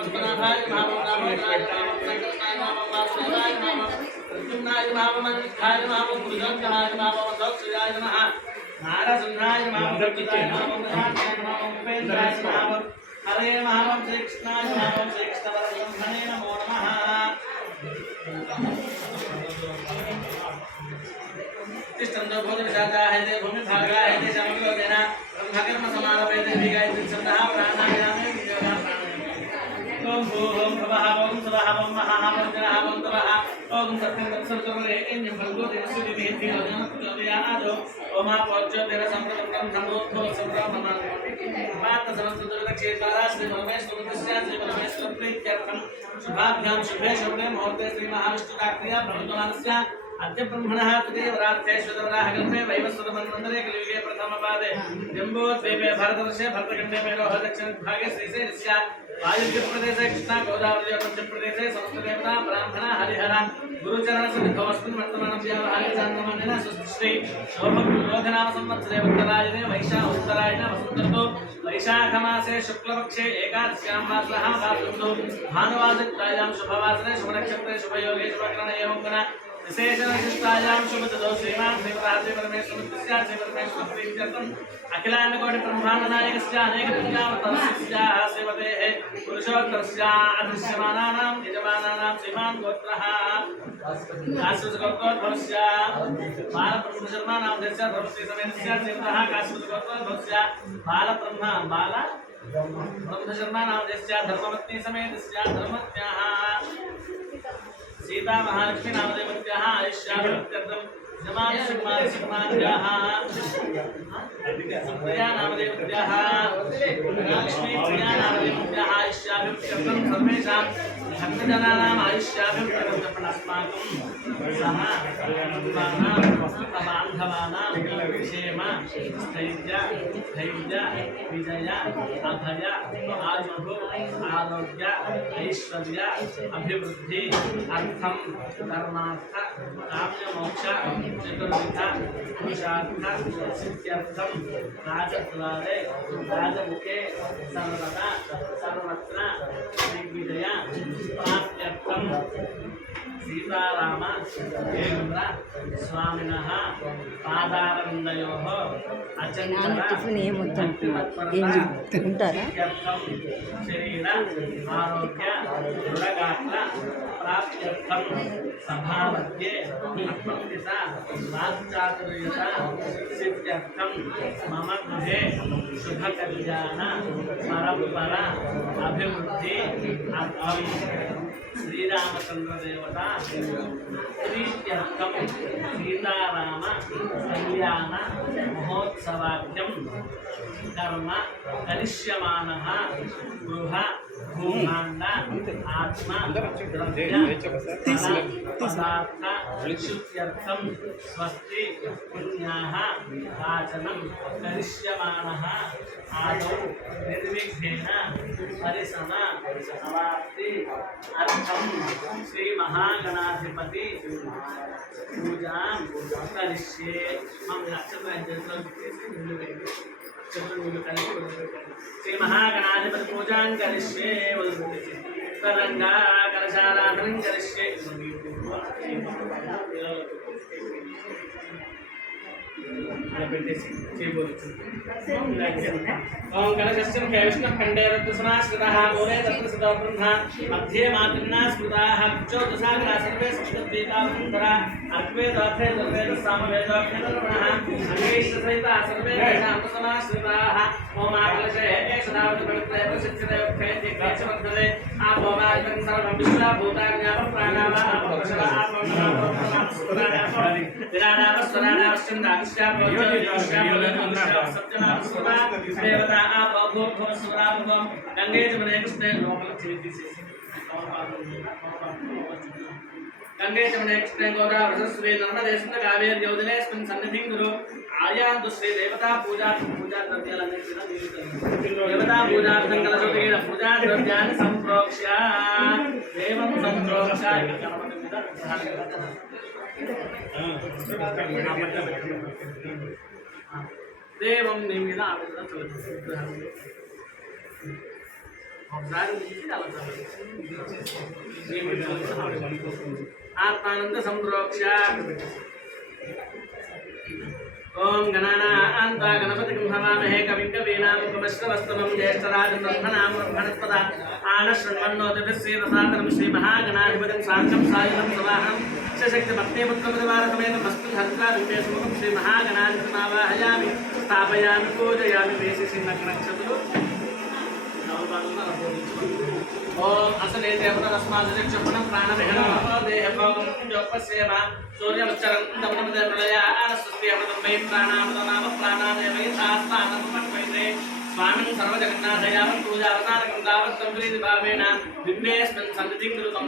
पद्मनाभाय नमः ओम दामोदराय नमः ओम संकर्षणाय नमः ओम वासुदेवाय नमः प्रद्युम्नाय नमः ओम अनिरुद्धाय नमः ओम गुरुदत्ताय नमः ओम सौक्षयाय नमः नारसिंहाय नमः ओम प्रद्युताय नमः ओम गणाध्याय नमः ओम उपेन्द्राय नमः ओम हरे नमः ओम श्री कृष्णाय नमः ओम श्री कृष्णपरब्रह्मणे नमो नमः। तिष्ठन्तो भूतविशाखाः ते भूमिभागाः ते समग्रोदेन ब्रह्मकर्म समारभेते विगायत्री छन्दः प्राणायामे विनियोगः प्राणायामे ओम भूः भवः ओम स्वः ओम महः ओम जनः ओम तवः ओम सत्यं तत्सर्वरे एन्यं भर्गो देवस्य विधि योजनादो ओम आपोज्योतिर संप्रदं संभोद्धो संभ्रमणं मात समस्तुत क्षेत्राः श्री परमेश्वरस्य श्री परमेश्वर प्रीत्यर्थं शुभाभ्यां शुभे शुभे मुहूर्ते श्री महाविष्णुदाक्रिया प्रवर्तमानस्य अद्य ब्रह्मणः तदेवरात्रेश्वरवराहकल्पे वैवस्वतमन्वन्तरे कलियुगे प्रथमपादे जम्बूद्वीपे भारतवर्षे भरतखण्डे मेरोह दक्षिणभागे श्रीशैलस्य वायुव्यप्रदेशे कृष्णा गोदावरी मध्यप्रदेशे समस्तदेवता ब्राह्मण हरिहर गुरुचरणसन्निधोऽस्मिन् वर्तमानं व्यावहारिक चान्द्रमानेन स्वस्ति शोभयोधनाम संवत्सरे उत्तरायणे वैशाखोत्तरायण वसन्तर्तौ वैशाखमासे शुक्लपक्षे एकादश्यां वासरः वासन्तु भानुवासयुक्तायां शुभवासरे शुभनक्षत्रे शुभयोगे शुभकरणे एवं गण विशेषविशिष्टायां शुभततो श्रीमान् श्रीवराजे परमेश्वरस्य श्री परमेश्वर प्रीत्यर्थम् अखिलाण्डकोटि ब्रह्माण्डनायकस्य अनेकदिव्यावतारस्य श्रीमतेः पुरुषोत्तरस्य अदृश्यमानानां यजमानानां श्रीमान् गोत्रः काश्मीरगोत्रोद्भवस्य बालब्रह्मशर्मा नामधेयस्य धर्मश्री समेतस्य श्रीमतः काश्मीरगोत्रोद्भवस्य बालब्रह्मशर्मा नामधेयस्य धर्मपत्नी समेतस्य धर्मज्ञाः सीता महालक्ष्मी नामदेवत्याः आयुष्याभिवृद्ध्यर्थं जमानसिंहाद्याः सुप्रिया नामदेवत्याः लक्ष्मी प्रिया नामदेवत्याः आयुष्याभिवृद्ध्यर्थं सर्वेषां भक्तजनानाम् आयुष्याभिवृद्ध्यर्थम् अस्माकं सह बान्धवानां क्षेम स्थैर्य धैर्य विजय अभय आयुः आरोग्य ऐश्वर्य अभिवृद्धि अर्थं धर्मार्थ काम्यमोक्ष चतुर्विध पुरुषार्थ सिद्ध्यर्थं राजद्वारे राजमुखे सर्वदा सर्वत्र दिग्विजय प्राप्त्यर्थं सीताराम केन्द्र स्वामिनः पादारविन्दयोः शरीर आरोग्य दृढगात्र प्राप्त्यर्थं सभामध्ये अत्मन्विता वाक्चातुर्यता सिद्ध्यर्थं मम गृहे शुभकल्याण परम्परा अभिवृद्धि अर्थं श्रीरामचंद्र देवता प्रीत्यर्थं सीताराम कल्याण महोत्सवाख्यं कर्म करिष्यमानः गृह भूभाण्ड आत्मा द्रव्य पदार्थ शुद्ध्यर्थं स्वस्ति पुण्याः वाचनं करिष्यमानः आदौ निर्विघ्नेन परिसम अवाप्ति अर्थं श्री महागणाधिपति पूजां करिष्ये। श्री महागणाधिपति पूजां करिष्ये तरंगा कलशाराधनं करिष्ये। ओम कलशस्य मुखे विष्णुखण्डे रुद्रसमाश्रितः मूले तत्र सदा ब्रह्मा मध्ये मातृन्ना स्मृताः चौदशाग्रा सर्वे संस्कृतगीतावन्तरा अर्वे दाथे सर्वे सामवेदाभ्यनर्मणः अंगैश्चसहिताः सर्वे समाश्रिताः ओम कलशे एकशदावति पवित्रे प्रसिद्धते उक्ते क्लेशवर्धते आपोमायतं सर्वं विश्वाभूतान्यापं प्राणावा आपोषवा देवता आप गंगे जमुने कृष्ण गंगे जमुने कृष्ण गोदावरी सरस्वती नर्मदे सिंधु कावेरी यमुनेस्मिन् सन्निधिं कुरु आयान्तु श्री देवता पूजा द्रव्यालन्ने देवता पूजार्थं कलशोदकेन पूजा द्रव्याणि सम्प्रोक्ष्य देवं सम्प्रोक्ष्य देवं निमिदा आत्मानंद संप्रोक्ष ओम गणानान्ता गणपतिं हवामहे कविं कवीनामुपमश्रवस्तमं ज्येष्ठराजं ब्रह्मणां ब्रह्मणस्पदा आनश्रण्वन्नोतिभिस्सेदसादनं श्रीमहागणाधिपतिं साङ्गं सायुधं सवाहं सशक्तिभक्तिपुत्रपरिवारसमेतमस्तु हन्त्रा विद्ये सुमुखं श्रीमहागणाधिपतिमावाहयामि स्थापयामि पूजयामि वेशिसिन्नक्षतु ओम असले देवतस्मादक्षपणं प्राणविहरणं देहभोगं जोपस्येव सूर्यमुच्चरं दमनमदे प्रलया आनस्तस्यमदं वै प्राणामदनाम प्राणादेव यथास्मानमपट्वैते स्वामिन् सर्वजगन्नाथयावत् पूजावतारकं तावत् सम्प्रीति भावेन बिम्बेऽस्मिन् सन्निधिं कृतं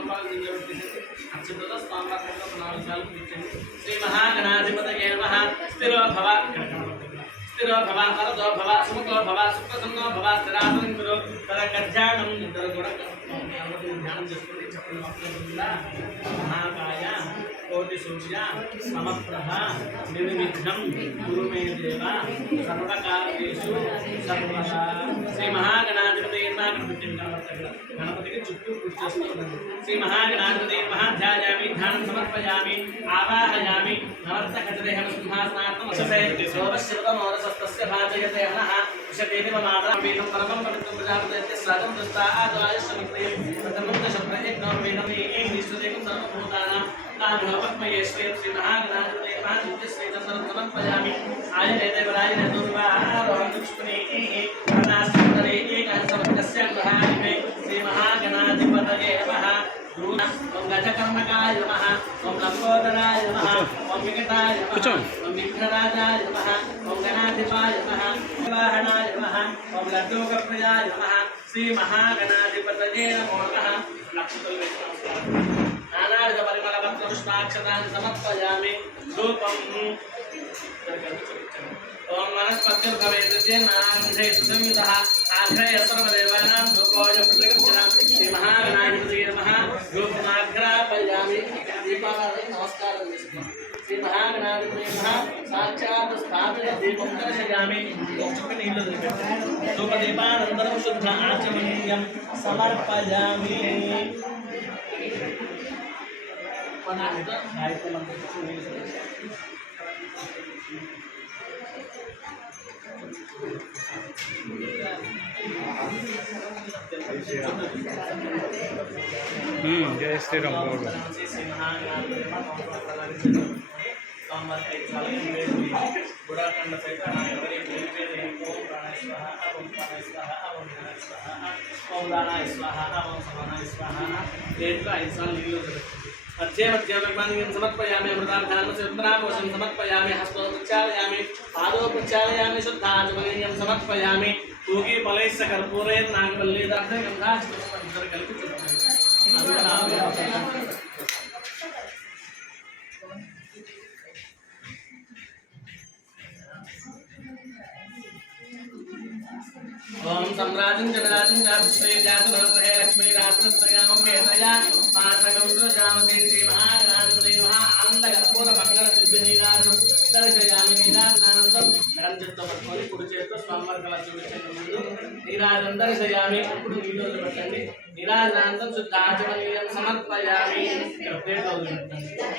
श्रीमहागणाधिपतये नमः स्थिरो भव स्थिरो भव वरदो भव सुमुखो भव सुप्रसन्नो भव स्थिरासनं कुरु तदकर्जानं ध्यानं చేసుకొని చెప్పండి महाकाय कोटिसूर्य समप्रभ निर्विघ्नं गुरु मे देव सर्वकार्येषु सर्वदा श्री महागणाधिपतये गणपति के చుట్టూ పూజ చేస్తున్నాను श्री महागणाधिपतये नमः ध्यायामि ध्यानं समर्पयामि आवाहयामि नवर्तकजते सिंहासनार्थं वसते सोमशिवतमोरसस्तस्य भाजयते हनः विशतेति ममादं वेदं परमं पवित्रं प्रजापतेः स्वागतं दस्ता आद्वायश्चमित्रे प्रथमं दशप्रयज्ञं वेदं एक विश्वदेवं सर्वभूतानां तामनोपत्मयेश्वरं श्री महागणाधिपतये नमः नित्यश्रेतं समर्पयामि आयदेवराय दुर्वारोहणलक्ष्मणे प्रदास्तरे एकांशवत्तस्य ग्रहाणि श्री महागणाधिपतये नमः ओम गजकर्मकाय नमः ओम लंबोदराय नमः ओम विकटाय नमः ओम विघ्नराजाय नमः ओम गणाधिपाय नमः वाहनाय नमः ओम लड्डूकप्रियाय नमः श्री महागणाधिपतये नमः नानाविध परिमलपत्रपुष्पाक्षतान् समर्पयामि धूपं ओम वनस्पतिर्भवेद्येनान्धे सुसंयुतः आघ्रय सर्वदेवानां धूपोऽय प्रतिगच्छतां श्री महागणाधिपतये नमः धूपमाघ्रापयामि दीपावली नमस्कारं श्री महागणाधिपतये नमः साक्षात् स्थापित दीपं दर्शयामि चुक्कनीళ్ళు धूपदीपानन्तरं शुद्ध आचमनीयं समर्पयामि जय श्री राम बुढ़ाखंड सहित ओम दानाय स्वाहा ओम समानाय स्वाहा देवता इंसान लियो मध्य मध्य भगवान समर्पयामि अमृतार्थान् उत्तरापोषं समर्पयामि हस्तो प्रक्षालयामि पादो प्रक्षालयामि शुद्धाचमनीयं समर्पयामि पूगी फलैश्च कर्पूरेण नागवल्लीदार्थं गन्धाष्टपुष्पं कल्पितं ओम सम्राजं जगराजं जातश्री जातभद्रे लक्ष्मी रात्रत्रयामकेतया मासकं सुजामते श्री महागणाधिपतये नमः आनन्दकर्पूर मंगल दिव्यनीराजनं दर्शयामि नीराजनानन्दं गणचित्तपद्मनि कुడి చేతితో స్వామివారి చూపించండి ముందు నీరాజనం దర్శయామి ఇప్పుడు నీళ్ళు పెట్టండి నీరాజనానందం శుద్ధాచమనీయం సమర్పయామి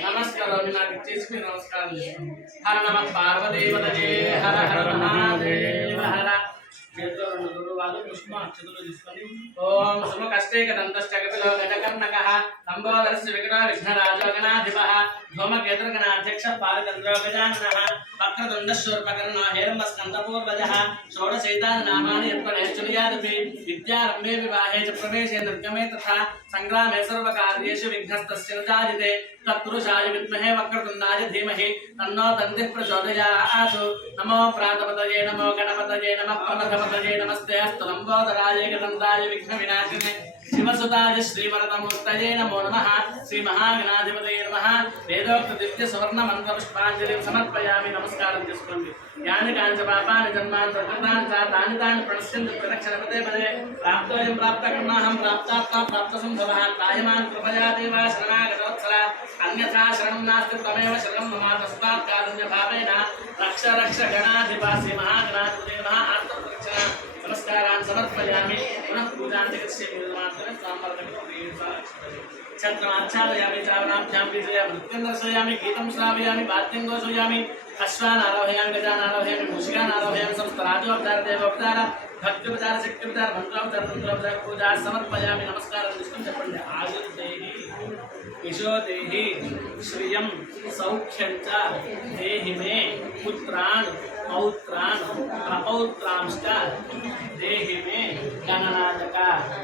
నమస్కారం నాకు ఇచ్చేసి మీరు నమస్కారం చేసుకోండి హర నమః పార్వదేవతయే హర హర మహాదేవ హర వాళ్ళు పుష్ప అక్షతలు తీసుకొని ఓం శుభ కష్టేక దంతశ్చకపిలో గజకర్ణకః లంబోదరస్య వికటో విఘ్నరాజో గణాధిపః ధూమకేతుర్గణాధ్యక్ష పాలచంద్రో గజాననః వక్రతుండశూర్పకర్ణో హేరంబస్కందపూర్వజः షోడశైతాని నామాని యత్పనేశ్చర్యాదపి విద్యారంభే వివాహే చ ప్రవేశే నిర్గమే తథా సంగ్రామే సర్వకార్యేషు విఘ్నస్తస్య జాయతే తత్పురుషాయ విద్మహే వక్రతుండాయ ధీమహి తన్నో దంతిః ప్రచోదయాత్ నమో ప్రాతపతయే నమో గణపతయే నమః ప్రమథపతయే నమస్తే అస్తు లంబోదరాయ గణంతాయ విఘ్న వినాశినే शिवसुताय श्रीवरदमूर्तये नमो नमः श्री महागणाधिपतये नमः वेदोक्त दिव्य सुवर्ण मंत्र पुष्पांजलिं समर्पयामि नमस्कारं చేసుకోండి यानि काञ्च पापानि जन्मान्तरकृतानि तानि तानि प्रणश्यन्ति प्रदक्षिणपते पदे प्राप्तोऽयं प्राप्तकर्माहं प्राप्तात्मा प्राप्तसंभवः तायमान् कृपया देव शरणागतवत्सला अन्यथा शरणं नास्ति त्वमेव शरणं मम तस्मात् कारुण्यभावेन रक्ष रक्ष गणाधिपा श्री महागणाधिपतये नमः आत्मरक्षण नमस्कारान् समर्पयामि पुनः पूजां जगत्सेवितमात्रेण स्वामर्पयामि छत्रमाच्छादयामि चावनाभ्यां बीजयामि नृत्यं दर्शयामि गीतं श्रावयामि वाद्यं घोषयामि अश्वान् आरोहयामि गजान् आरोहयामि मूषिकान् आरोहयामि समस्तराजोपचार देवोपचार भक्त्योपचार शक्त्योपचार मंत्रोपचार तंत्रोपचार पूजा समर्पयामि नमस्कारं विष्णुं चपण्य आयुर्देहि यशो देहि श्रियं सौख्यं च देहि मे पुत्रान् पौत्रान् प्रपौत्रांश्च देहि मे गणनायक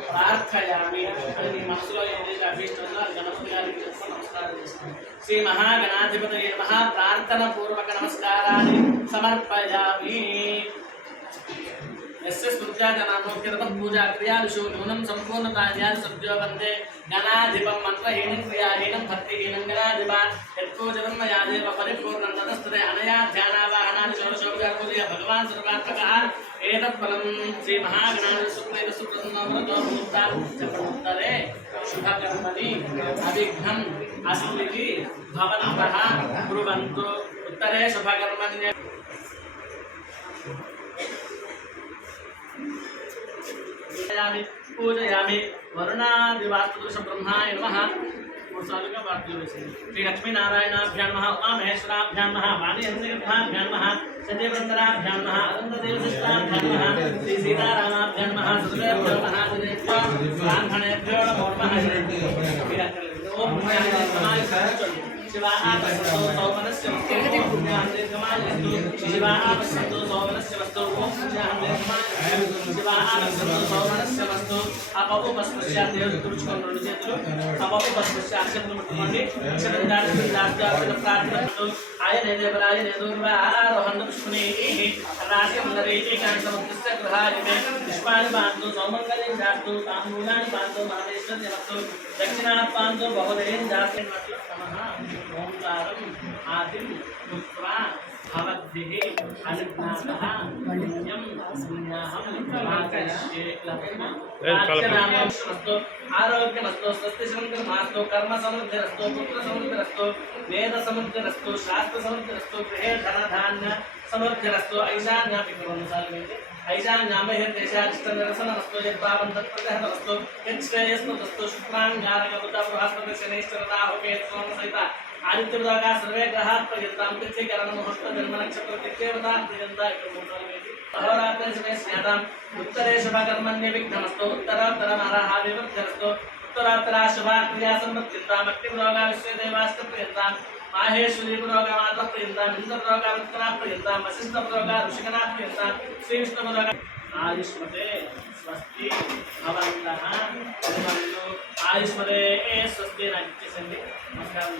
प्रार्थयामि అని మనసులో ఏదైతే అభిష్టంలో గణపతి గారికి నమస్కారం చేస్తాను శ్రీ మహాగణాధిపతయే నమః ప్రార్థన పూర్వక నమస్కారాన్ని సమర్పయామి यस्य स्तुत्याजनामोक्तिरतं पूजा क्रियादिषु न्यूनं सम्पूर्णतायान् सद्यो वन्दे गणाधिपं मन्त्रहीनं क्रियाहीनं भक्तिहीनं गणाधिपान् यत्पूजितं मया देव परिपूर्णं ततस्तते अनया ध्यानावाहनानि षोडशोपचारपूजया भगवान् सर्वात्मकः एतत्फलं श्रीमहागणाधिपतेन सुप्रसन्नोऽवरतो भूत्वा चपन्तरे शुभकर्मणि अविघ्नम् अस्त्विति भवन्तः ब्रुवन्तु उत्तरे शुभकर्मणि पूजयामि वरुणादिवास्तुदोष ब्रह्माय नमः मूर्सालुका वार्तिलो श्री लक्ष्मी नारायणाभ्यां नमः उमामहेश्वराभ्यां नमः वाणीहंसगर्भाभ्यां नमः सत्यवृन्दराभ्यां नमः अनन्तदेवशिष्टाभ्यां नमः श्री सीतारामाभ्यां नमः सुदेभ्यो नमः दिनेभ्यो ब्राह्मणेभ्यो नमो नमः ओम नमः शिवाय सौमनस्य शिवाय सौमनस्य वस्तु ओम సౌమనస్య వస్తు ఆ పప్పు పసుపస్య దేవుడు తుడుచుకొని రెండు చేతులు ఆ పప్పు పసుపస్య అక్షతలు ముట్టుకోండి అక్షరం దాటి ప్రార్థనతో ఆయన దేవరాయ నేదుర్వా ఆరోహణ పుష్పని రాజ్యం నరేటి కాంత సముద్రస్య గృహాయమే పుష్పాని బాంధు సౌమంగళం దాస్తు తాంబూలాని బాంధు మహేశ్వర జనస్తు దక్షిణాత్ బాంధు బహుదయం దాస్యం నమః ఓంకారం ఆదిం పుత్రా भवद्भिः अनुज्ञातः पुण्यं पुण्याहं आकर्ष्ये राज्यनामस्तु आरोग्यमस्तु स्वस्तिसमृद्धिर्मास्तु कर्मसमृद्धिरस्तु पुत्रसमृद्धिरस्तु वेदसमृद्धिरस्तु शास्त्रसमृद्धिरस्तु गृहे धनधान्य समृद्धिरस्तु ऐशान्यापिकुर्वन्नुसारमेति ऐशान्यामहेर्देशाधिष्ठनिरसनमस्तु यद्भावं तत्प्रतिहतमस्तु यच्छ्रेयस्मृतस्तु शुक्राङ्गारकबुधः बृहस्पतिशनैश्चरदाहुके सोमसहिता आदित्यवदागा सर्वे ग्रहात् पर्यन्तां तिथीकरण मुहूर्त जन्म नक्षत्र तिथ्यवदा पर्यन्ता इति अहोरात्रे समय स्याताम् उत्तरे शुभकर्मण्य विघ्नमस्तु उत्तरात्तरमहाविवृद्धिरस्तु उत्तरात्तरा शुभा क्रिया सम्पत्तिर्ताम् अक्तिवरोगा विश्वदेवास्त पर्यन्तां माहेश्वरी पुरोगा माता पर्यन्ताम् इन्द्रपुरोगा उत्तरा पर्यन्ताम् वसिष्ठपुरोगा ऋषिकणा पर्यन्ताम् श्रीविष्णुपुरोगा आयुष्मते स्वस्ति भवन्तः कुर्वन्तु आयुष्मते स्वस्ति नागिच्चेसंడి नमस्कारं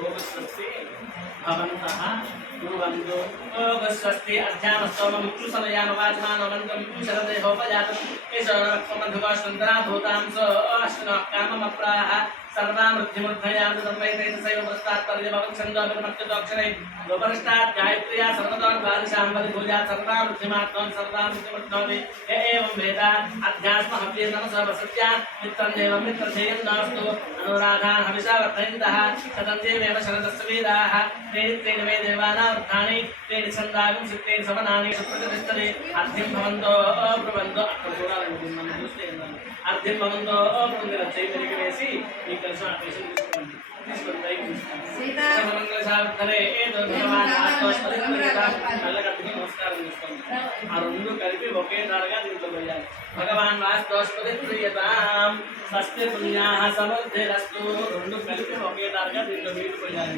ओम स्वस्ति भवन्तः कुर्वन्तु ओम स्वस्ति अध्यानस्तोमं कुशलयानवाचमानवन्तं शरदेहोपजातं ईश्वरवक्मधुकाश्वन्तरा भूतांसो अश्विनकाममप्राह सर्वामृद्धिमुद्धयान्तसंवैतैतसैव पुरस्तात्पर्यभवच्छन्दोभिर्मत्यतोक्षरै गोपरिष्टात् गायत्र्या सर्वतो द्वादशां परिभूजात् सर्वामृद्धिमात्मं सर्वामृद्धिमुद्धोमि य एवं वेद अध्यात्महव्ये नमसः वसत्या मित्रं देवं मित्रधेयं नास्तु अनुराधान् हविषा वर्धयन्तः शतं देवेव शरदस्य वीराः तेन वे देवानावृत्तानि तेन छन्दागं सिद्धेन समनानि सुप्रतिष्ठते अर्ध्यं भवन्तो ब्रुवन्तो अर्ध्यं भवन्तो ब्रुवन्तो वेसी ఈ కలిసిన ఆపరేషన్ తీసుకోండి సీతామంగళశాంతరే ఏదో భగవాన్ నమస్కారం చేసుకోండి ఆ రెండు కలిపి ఒకే దారిగా దీంట్లో పోయాలి భగవాన్ వాస్తోస్పతి ప్రియతాం స్వస్తి పుణ్యాః సమృద్ధిరస్తు రెండు కలిపి ఒకే దారిగా దీంట్లో నీళ్లు పోయాలి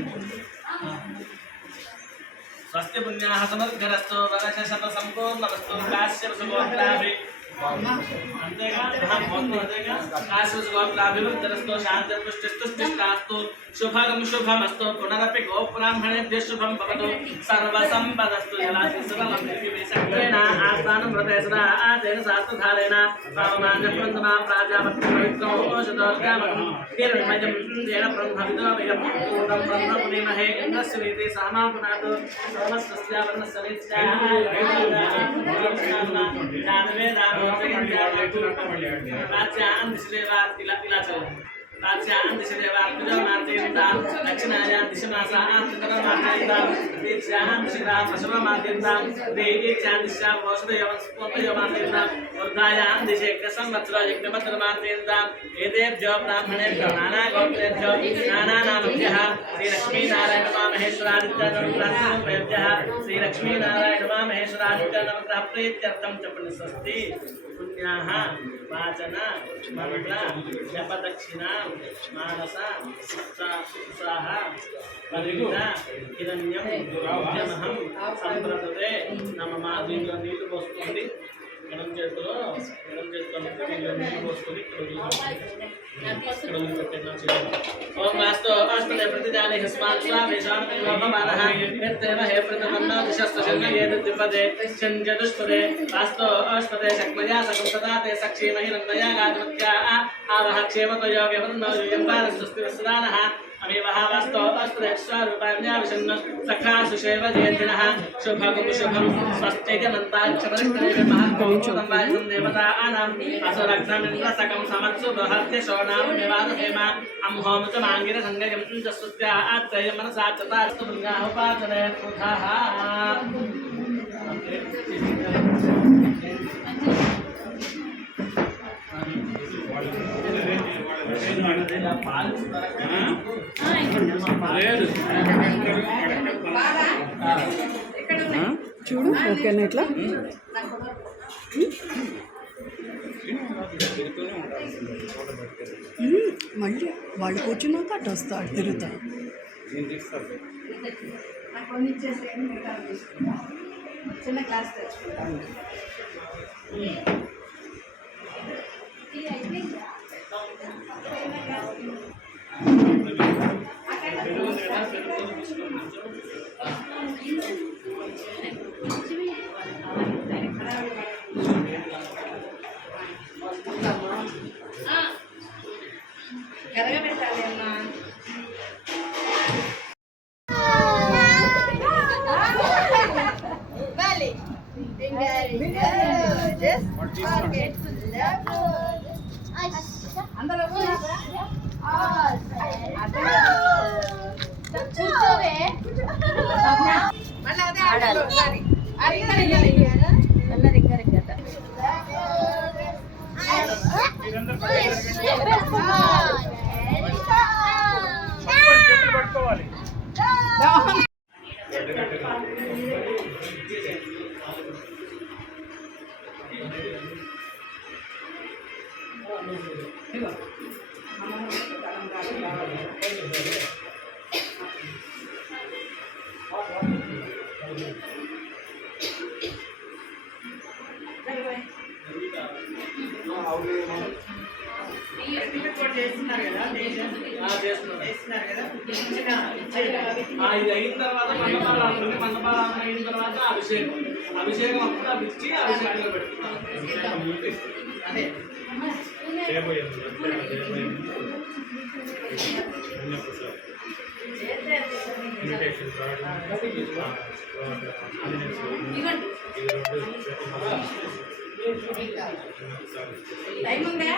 స్వస్తి పుణ్యాః సమృద్ధిరస్తు వరష శత సంపూర్ణ వస్తు కాశ్యప సుగోత్రాభి अंतेगा अंतेगा आशुष्गोत्राभिवृद्धिरस्तो शान्तिर्पुष्टिस्तुष्टिष्टास्तु शुभगं शुभमस्तु पुनरपि गोब्राह्मणेभ्यः शुभं भवतु सर्वसम्पदस्तु जलातिसरलम्बिकेन आस्थानं व्रते सदा तेन शास्त्रधारेण पावमान्यप्रन्तमा प्राजापत्यपवित्रमोषदोर्गामकं हिरण्मयं तेन ब्रह्मविदो वयं पूर्णं ब्रह्म पुनीमहे इन्द्रस्य वीते सामा पुनातु सोमस्यवर्णस्य नित्या तास्यां दिशि देवात्मजो मार्जयन्तां दक्षिणायां दिशि मासान्तरं मार्जयन्तां दीक्षां दिशि पशुव मार्जयन्तां दीक्षां दिशा वोषधयो मार्जयन्तां ऊर्धायां दिशि संवत्सरो यज्ञपत्र मार्जयन्तां एतेभ्यो ब्राह्मणेभ्यो नानागोत्रेभ्यो नानानामभ्यः श्रीलक्ष्मीनारायण मामहेश्वरादित्यनवग्रहप्रेभ्यः श्रीलक्ष्मीनारायण मामहेश्वरादित्यनवग्रह प्रीत्यर्थं च पुण्यस्वस्ति पुण्याः वाचन मंत्र जपदक्षिणा मानस उत्साह परिणा हिरण्यम दुराव्यमहं संप्रदते नम मादीन नील पोस्तुंदी ఎడం చేతిలో నీళ్ళు పోసుకొని ఓం వాస్తు ఆస్తనే ప్రతిదానే హస్మాత్ స్వామేశాన భవమానః యత్తేవ హే ప్రతమన్న దిశస్తజన ఏదద్విపదే చంజదుష్పదే వాస్తు ఆస్తదే శక్మయా సకం సదాతే సక్షేమహి నన్నయా గాత్మత్యా ఆవహ క్షేమతయో వ్యవన్నో యంబారస్వస్తి వస్రానః अमेवहावस्तो अस्त्रेश्वरूपाण्याविशन्न सखा सुषेव जयन्तिनः शुभगुं शुभं स्वस्तिकमन्ताक्षरष्टरेव महत्त्वं वायुं देवतानाम् असुरग्नमिन्द्रसकं समत्सु बृहत्य शोणां निवादहेम अम्होमुचमाङ्गिरसङ्गयं च स्तुत्या आत्रयं मनसा चतास्तु भृङ्गाः उपासने कृधाः చూడు ఓకేనా ఇట్లా మళ్ళీ వాళ్ళు కూర్చున్నాక అటు వస్తాడు తిరుగుతాడు చిన్న క్లాస్ తెచ్చుకుంటాను కరగబెట్టాలి అమ్మా అందరూ కూర్చోవే మళ్ళీ అదే ఆడాలి పట్టుకోవాలి చేస్తున్నారు కదా ఇది అయిన తర్వాత మండపాలు అయిన తర్వాత అభిషేకం అంతా ఇచ్చి అభిషేకంలో పెట్టుకున్నాను అదే టైం ఉందా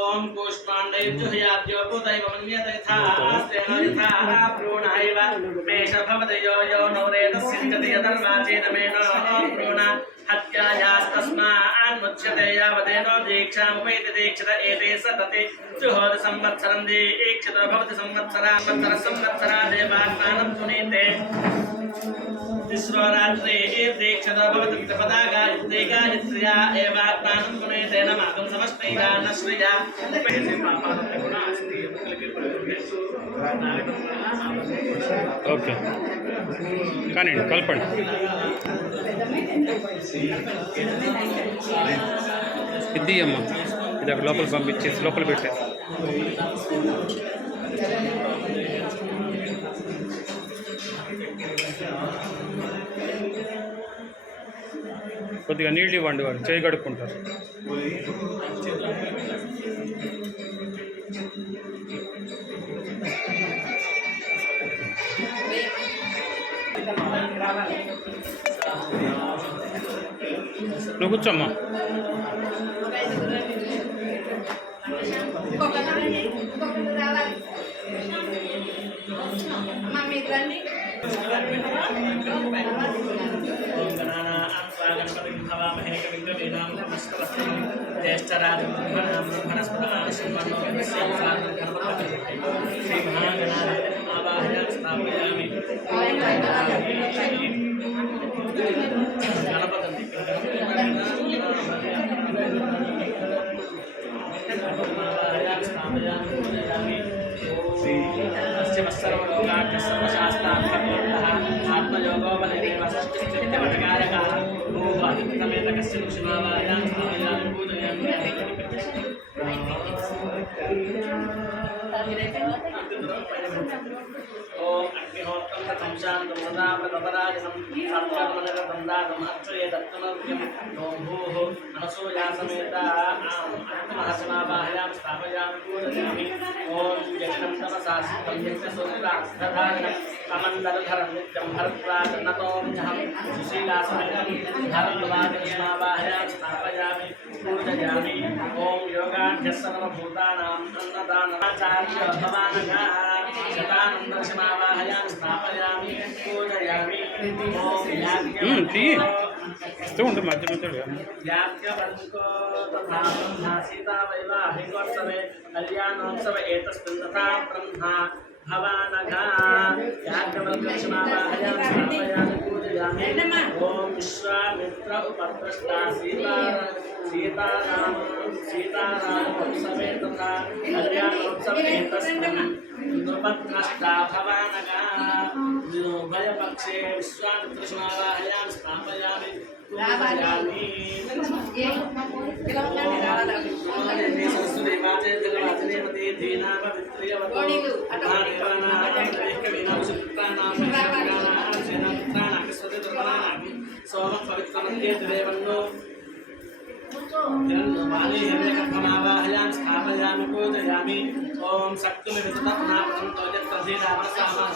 ओम पुष्पाण्डैर्जुहयाद्योपुदैवमन्यत यथा आस्तेन यथा प्रोणायव मेष भवतयो यो नवरेतस्य पृच्छति यदर्वाचेनमेन प्रोण हत्यायास्तस्मान्मुच्यते यावदेनो दीक्षामुपैति दीक्षित एते सतते जुहोर संवत्सरं दीक्षितो भवति संवत्सरा देवात्मानं पुनीते तिस्रो रात्रे दीक्षितो भवति त्रिपदा गायत्र्या एवात्मानं पुनीते नमागं समस्तैरानश्रया उपैति पापादत्ते गुणा अस्ति ఓకే కానీ కలపండి ఇది అమ్మ ఇది అక్కడ లోపల పంపించేసి లోపల పెట్టే కొద్దిగా నీళ్ళు ఇవ్వండి వారు చేయి కడుక్కుంటారు నువ్వు కూర్చోమ్మా ओम अग्निहोत्रं तथा शांतं सदा प्रतपराजनं सत्कर्मनिरतं अर्चये दत्तमर्घ्यं ओम भूः मनसोया समेता आत्महसनावाहयां स्थापयामि पूजयामि ओम यज्ञं तपसा सिद्धं यज्ञसूत्रार्थधारणं कमण्डलधरं नित्यं भरद्वाजनतोऽहं सुशीलासमेतं धरद्वाजनावाहयां स्थापयामि पूजयामि ओम योगाढ्यः सर्वभूतानां अन्नदानमाचार्य भवानः शतानन्दर्शमावाहयां स्थापयामि पूजयामि ओम ఉంటుంది మధ్య మధ్యలో याज्ञवल्क्यो तथा ब्रह्मा सीता वैवाहिकोत्सवे कल्याणोत्सव एतस्मिन् तथा ब्रह्मा भवानघा याज्ञवल्क्यमावाहयां स्थापयामि पूजयामि ओम विश्वामित्र उपद्रष्टा सीतारामोत्सवे तथा कल्याणोत्सव एतस्मिन् नृपद्रष्टा भवानघा उभयपक्षे विश्वामित्रमावाहयां स्थापयामि पूजयामि सरस्वती जलवाचने सोम पवित्रमन्देवन्नो हिरण्यकर्ममावाहयां स्थापयामि पूजयामि ओम शक्तिमिविततपनापसंतो यत्तधीरामसामा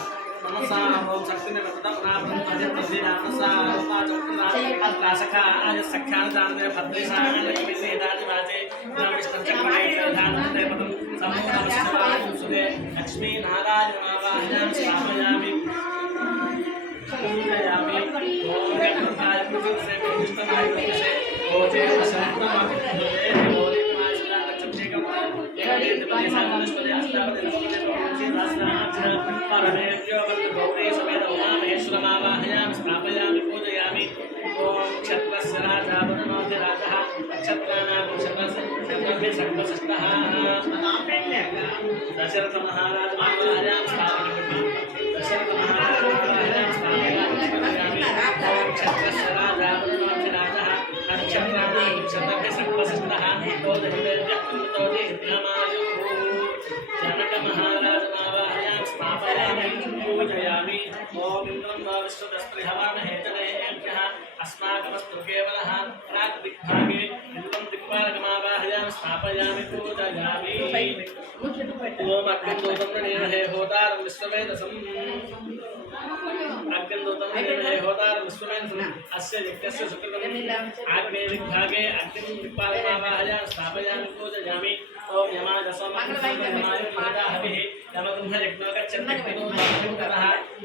नमसा ओम शक्तिमिविततपनापसंतो अत्रासखा आज सख्यानदानदेव भद्रेशान लक्ष्मीदेदादिवाचे रामविष्णुचक्रणे प्रधानन्ते पदं समूहमस्वां सुदे लक्ष्मी नारायणमावाहयां स्थापयामि पूजयामि ओम गणपताय पूजितसे विष्णुनाय पूजितसे ओजे वसन्तमादित्ये ओरे मासला लक्ष्मीकमा एके दिवसेसानस्पदे अष्टावदे लक्ष्मी दासनाथ परमेभ्यो वन्दे समेत उमा महेश्वरमावाहयां स्थापयामि पूजयामि ओम क्षत्रस्य राजा वरुणोऽधि राजः नक्षत्राणां शतस्य सर्वश्रेष्ठः दशरथ महाराज मावाहयां स्थापयामि दशरथ महाराज मावाहयां स्थापयामि ओम क्षत्रस्य राजा वरुणोऽधि राजः नक्षत्राणां शतस्य सर्वश्रेष्ठः जनक महाराज मावाहयां स्थापयामि पूजयामि ओम इंद्रं विश्वदस्त्रिहवामहे तनयेभ्यः अस्माकमस्तु केवलः प्राग्दिग्भागे इंद्रं दिक्पालकमावाहयां स्थापयामि पूजयामि ओम अग्निदूतं प्रणीमहे होतारं विश्ववेदसम् अग्निदूतं प्रणीमहे होतारं विश्ववेदसम् अस्य यज्ञस्य सुकृतम् आग्नेय दिग्भागे अग्निं दिक्पालकमावाहयां स्थापयामि पूजयामि ओम यमाय सोमः यमाय हविः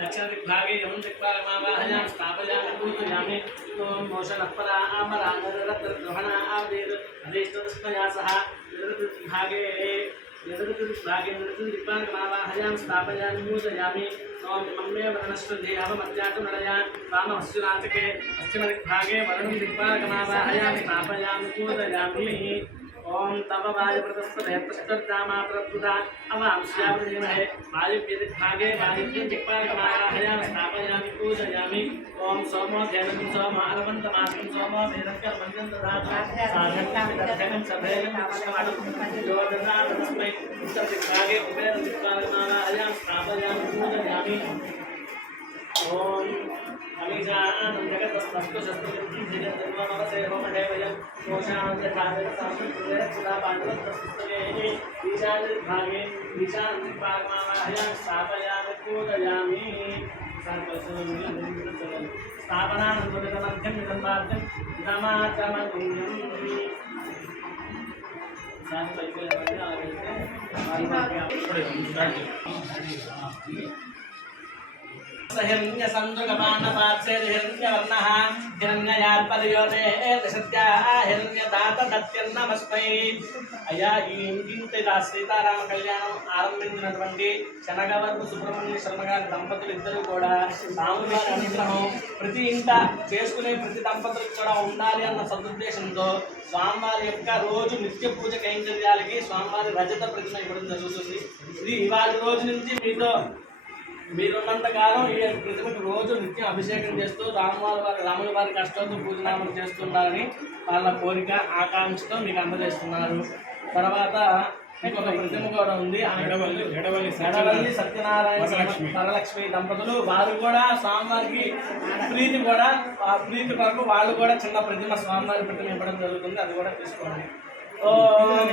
दक्षिणदिग्भागे यं दिक्पालमावाहयां स्थापयामि पूजयामि ॐ मोषणपरा आमरानरत्रग्रहणा आवेद अधीष्टदस्मया सह भागे दिक्पालमावाहयां स्थापयामि पूजयामि ॐ मम्मे वर्णश्रुधे अवमत्यातु नडया रामहस्युनाथके पश्चिमदिग्भागे वर्णं दिक्पालमावाहयां स्थापयामि पूजयामि ओम तव वायुप्रतस्पते पश्चर्दामात्रद्भुता अवांस्यावधीमहे वायुव्यदिग्भागे वायुव्यं दिक्पालकमावाहयां स्थापयामि पूजयामि ओम सोमो ध्येनं सोमो अरवन्तमासं सोमो वेदकर्मण्यं ददातु साधकं सभेयं योजनातस्मै उत्तरदिग्भागे कुबेरदिक्पालकमावाहयां स्थापयामि पूजयामि ओम अमीजानं जगतस्तस्तु शस्त्रविद्धि जगद्दर्वमवसे होमढे वयं मोषान्यथादिरसांस्कृते सुधापाण्डवस्तस्तुते ईशान्यदिग्भागे ईशान्यदिग्भागमावाहयां स्थापयामि पूजयामि स्थापनानन्तरमध्यं निदम्बाद्यं धमाचमगुण्यम् हिरण्य संदृगमानपात्से हिरण्यवर्णः हिरण्ययात्पर्योते दशत्याः हिरण्यदात दत्यन्नमस्मै अया ఇంటింటిలా సీతారామ కళ్యాణం ఆరంభించినటువంటి శనగవర్పు సుబ్రహ్మణ్య శర్మ గారి దంపతులు ఇద్దరు కూడా రాముడి వారి అనుగ్రహం ప్రతి ఇంట చేసుకునే ప్రతి దంపతులకు కూడా ఉండాలి అన్న సదుద్దేశంతో స్వామివారి యొక్క రోజు నిత్య పూజ కైంకర్యాలకి స్వామివారి రజత ప్రతిమ ఇవ్వడం జరుగుతుంది. ఇది ఇవాళ రోజు నుంచి మీరున్నంత కాలం ఈ ప్రతిమకు రోజు నిత్యం అభిషేకం చేస్తూ రాముల వారి కష్టంతో పూజనామం చేస్తున్నారని వాళ్ళ కోరిక ఆకాంక్షతో మీకు అందజేస్తున్నారు. తర్వాత ఇంకొక ప్రతిమ కూడా ఉంది. ఎడవల్లి సత్యనారాయణ వరలక్ష్మి దంపతులు వారు కూడా స్వామివారికి ప్రీతి కూడా ఆ ప్రీతి కొరకు వాళ్ళు కూడా చిన్న ప్రతిమ స్వామివారి ప్రతిమ ఇవ్వడం జరుగుతుంది. అది కూడా తీసుకోండి. ఓం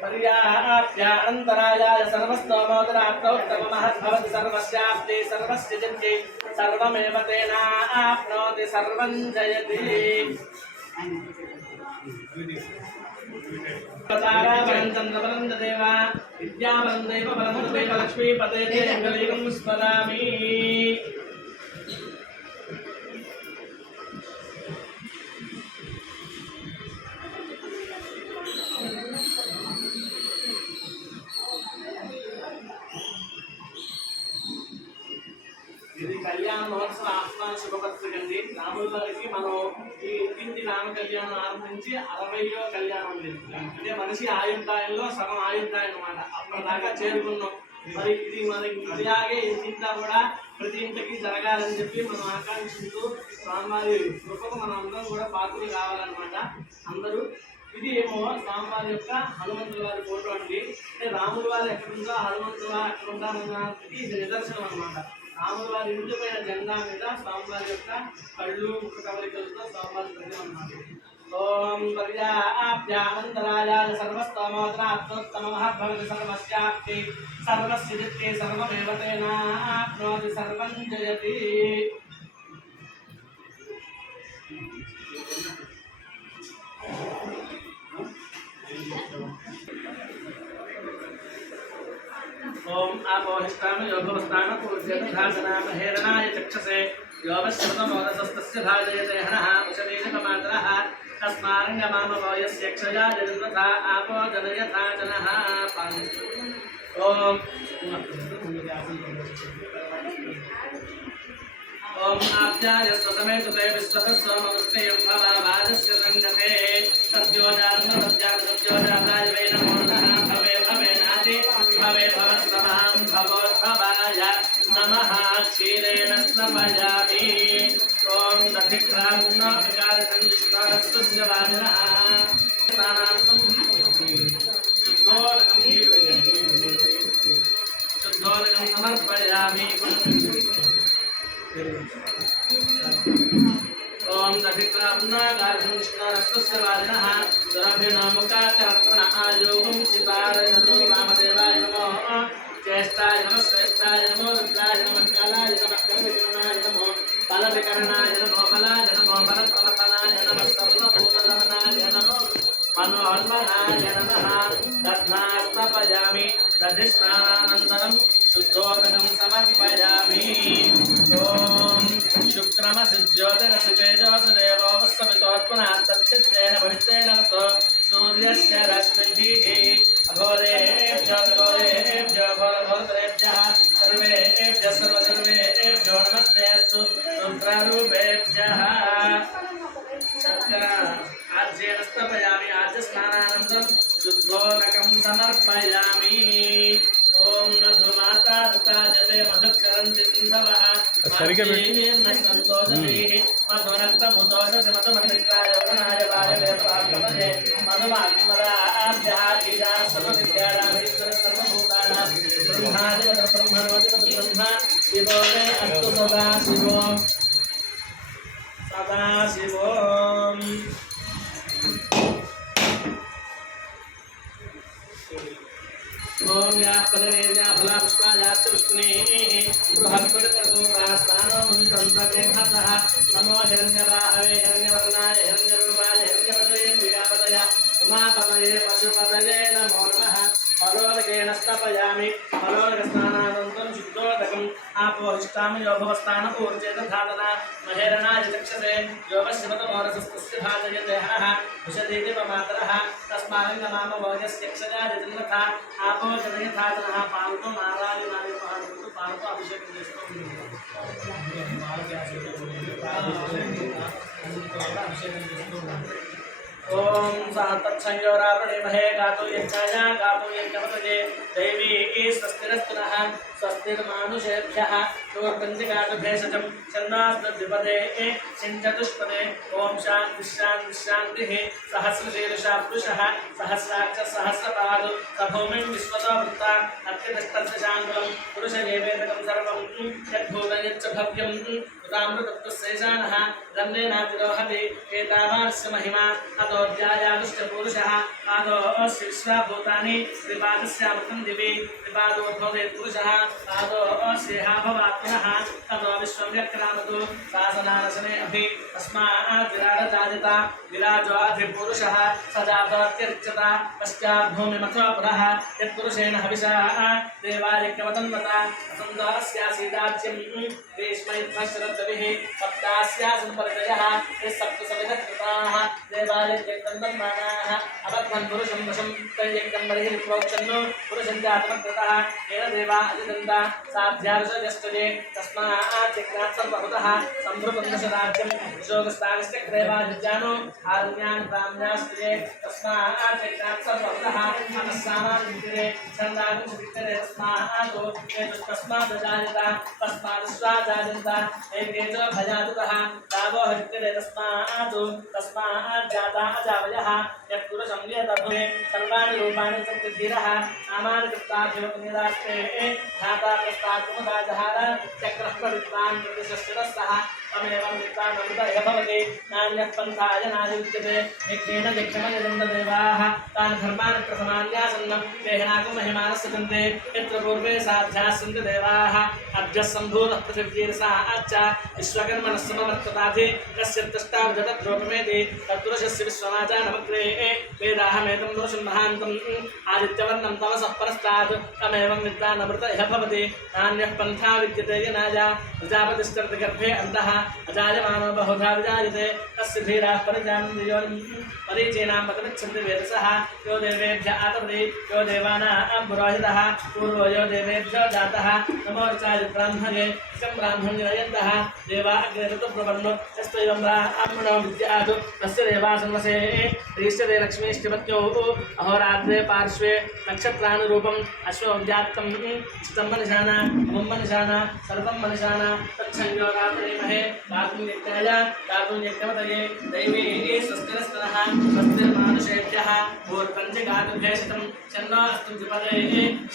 पर्याप्यान्तरायाय सर्वस्तोमोदराप्तोत्तममहद्भवति सर्वस्याप्ते सर्वस्य जन्ते सर्वमेव तेनाप्नोति सर्वं जयति ताराबलं चन्द्रबलं देव विद्याबलं दैवबलं देव लक्ष्मीपते अङ्गलेकं स्मरामि. ఇది కళ్యాణ మహోత్సవ ఆహ్వాన శుభపత్రికండి. రాముల వారికి మనం ఈ ఇంటింటి రామ కళ్యాణం ఆరంభించి 60వ కళ్యాణం ఉంది. అంటే మనిషి ఆయుర్దాయంలో సగం ఆయుర్దాయం అన్నమాట. అప్పటిదాకా చేరుకున్నాం. మరి ఇది మనకి ఇలాగే ఇంటింటా కూడా ప్రతి ఇంటికి జరగాలని చెప్పి మనం ఆకాంక్షిస్తూ స్వామివారి కృపకు మనం అందరం కూడా పాత్రలు కావాలన్నమాట. అందరూ ఇది ఏమో స్వామివారి యొక్క హనుమంతుల వారి ఫోటో అండి. అంటే రాముల వారు ఎక్కడుందో హనుమంతుల వారు అక్కడ ఉంటామన్నది ఇది నిదర్శనం అన్నమాట. రాముల వారి ఇంటి పైన జెండా మీద స్వామివారి యొక్క కళ్ళు ముఖ కవలికలతో స్వామివారి ప్రతిమ అన్నమాట. ఓం పర్యాప్యానందరాయాయ సర్వస్తోమోదరాప్తోత్తమమహద్భవతి సర్వస్యాప్తి సర్వస్య జిత్తే సర్వమేవ తేనాప్నోతి సర్వం జయతి. ओम आपोहिष्टाम योगवस्थान पूज्यधासनाम हेरणाय चक्षसे योगश्रतमोदसस्तस्य भाजयते हनः उशवीरकमात्रः तस्मारङ्गमामवयस्य क्षया जनितथा आपो जनयथा जनः ओम ओम आप्याय स्वसमेतुते विश्वतस्वमवस्तेयं भवावाजस्य सङ्गते सत्योजान्मसत्यासत्योजाताय वै नमो नमः भवे भवे नादि भवे भवस्तमां भवोद्भवाय नमः क्षीरेण स्नपयामि. ओम दधिक्रान्नोऽकारसञ्जुष्टारस्तस्य वाजिनः स्नानान्तं शुद्धोदकं समर्पयामि. ओम दधिक्रान्नोऽकारसञ्जुष्टारस्तस्य वाजिनः दुरभिनमुखाचरत्न आयोगं सितारयतु रामदेवाय नमो ज्येष्ठाय नमः श्रेष्ठाय नमो रुद्राय नमः कालाय नमः कर्मविकरणाय नमो बलविकरणाय नमो बलाय नमो बलप्रमथनाय नमः सर्वभूतदमनाय नमो मनोन्मनाय नमः दध्नास्तपयामि. दधिस्नानानन्तरं शुद्धोदकं समर्पयामि ॐ शुक्रमसिज्योतिरसितेजोसदेवोऽवस्सवितोत्पुनः तच्छित्तेन भविष्येन नमतो सूर्यस्य रश्मिभिः अघोरेभ्यो घोरघोरेभ्यः सर्वेभ्यो नमस्तेऽस्तु रुद्ररूपेभ्यः शर्करा आज्येन स्थापयामि आज्यस्नानानन्तरं शुद्धोदकं समर्पयामि ओम मधुमाता दत्ताजते मधुकरन्ति सिन्धवः संतोषभिः मधुरक्तमुदोषस्य मधुमन्दित्राय वरुणाय वायवे प्राप्तये मधुमात्मदाभ्यः बीजाः सर्वविद्यानामीश्वरः सर्वभूतानां ब्रह्मादिवत ब्रह्मणोदिवत ब्रह्मा शिवो मे अस्तु सदा शिवो ओम या फलेया फला पुष्पायाश्च पुष्पिणीः बृहस्पतिर्सूत्रास्तानो मन्त्रन्तदेहसः नमो हिरण्यराहवे हिरण्यवर्णाय हिरण्यरूपाय हिरण्यपतये विगापतय उमापतये पशुपतये नमो नमः फलोदकेन स्थापयामि फलोदकस्नानानन्तरं शुद्धोदकम् आपोहिष्टामि यो भवस्तानपूर्जेत धातना महेरणाय चक्षसे यो वश्यमतमोरसस्तस्य भाजयते हरः विशतीति ममातरः तस्मान्नमाम भोजस्यक्षजायतिन्नथा आपो जनयथा जनः पालतो नारायणाय पालतो पालतो अभिषेकं ओम सहतत्संयोरावृणीमहे गातु यज्ञाय गातु यज्ञपतये दैवी स्वस्तिरस्तुनः स्वस्तिर्मानुषेभ्यः चोर्पञ्चगातुभेषजं छन्दास्तद्विपदे सिञ्चतुष्पदे ओम शान्तिः शान्तिः शान्तिः सहस्रशीर्षा पुरुषः सहस्राक्ष सहस्रपादु सभूमिं विश्वतो वृत्ता अत्यतिष्ठस्य शाङ्कुलं पुरुषदेवेदकं सर्वं यद्भूतं यच्च भव्यं उदामृतत्वस्यैषाणः गन्धेनातिरोहति एतावानस्य महिमा अतोऽध्यायानुष्ठपुरुषः आदो विश्वाभूतानि त्रिपादस्यामृतं दिवि त्रिपादोद्भवेत् पुरुषः आदो स्नेहा भवात् पुनः ततो विश्वं व्यक्रामतु शासनानशने अभि तस्मात् विराडजायता विराजो अधिपुरुषः स जातोऽत्यर्च्यता पश्चात् भूमिमथो पुरः यत्पुरुषेण हविषा देवायज्ञवतन्वता असन्दस्यासीदाज्यं ग्रीष्मैध्वश्रद्धभिः सप्तास्यासन् परितयः ये सप्तसविधकृताः देवायज्ञवतन्वन्मानाः अबद्धन् पुरुषं वशं तैयज्ञं बर्हिः प्रोक्षन्नो पुरुषं जातमकृतः येन देवा अजिदन्ता साध्यारुषजस्तये तस्मात् यज्ञात् सर्वहुतः सम्भृतन्दशराज्यं शोकस्तागस्य क्रेवाजिज्ञानो आरुण्यान् ब्राह्म्यास्तये तस्मात् यज्ञात् सर्वहुतः मनस्सामान् विद्यते छन्दागं विद्यते तस्मात् तस्मात् जायता तस्मात् स्वाजायन्त एके च भयातुतः तावो विद्यते तस्मात् जाता अजावयः यत्पुरुषं यदभवे सर्वाणि रूपाणि चक्रिधीरः नामानि कृत्ताभ्योपनिरास्ते धाता प्रस्तात्मदा जहार चक्रः प्रवृत्तान् प्रतिशस्त्रस्तः तमेवं वित्तानमृतः भवति नान्यः पन्थाय नादिविद्यते यज्ञेन यज्ञमयजन्तदेवाः तान् धर्मान् प्रथमान्यासन्न देहनाकं महिमानस्य सन्ते यत्र पूर्वे साध्याः सन्ति देवाः अभ्यः सम्भूतः पृथिव्यैर्सा अच्च विश्वकर्मणः समवर्तताधि यस्य तष्टाविधतद्रूपमेति तत्पुरुषस्य विश्वमाचा नमग्रे वेदाहमेतं पुरुषं महान्तम् आदित्यवर्णं तमसः परस्तात् तमेवं विद्वानमृतः भवति नान्यः पन्था विद्यते यनाय प्रजापतिश्चर्तगर्भे अन्तः अजायमानो बहुधा विजायते तस्य धीराः परिजानन्ति परीचीनां पदमिच्छन्ति वेदसः यो देवेभ्यः आतपति यो देवानां पुरोहितः पूर्वो यो देवेभ्यो जातः नमो ऋचाय ब्राह्मणे इदं ब्राह्मण्ययन्तः देवा अग्रे ऋतुप्रपन्नो यस्त्वैवं ब्राह्मणो विद्यात् तस्य देवासन्वसे प्रीष्यते लक्ष्मीष्टिपत्योः अहोरात्रे पार्श्वे नक्षत्रानुरूपम् अश्वव्याप्तं स्तम्भनिशाना मुम्बनिशाना सर्वं मनिशाना तच्छंयोरात्रेमहे दातुं यज्ञाय दातुं यज्ञवतये दैवी स्वस्तिरस्तनः स्वस्तिर्मानुषेभ्यः भूर्पञ्चगातुभेषितं छन्नो अस्तु द्विपदे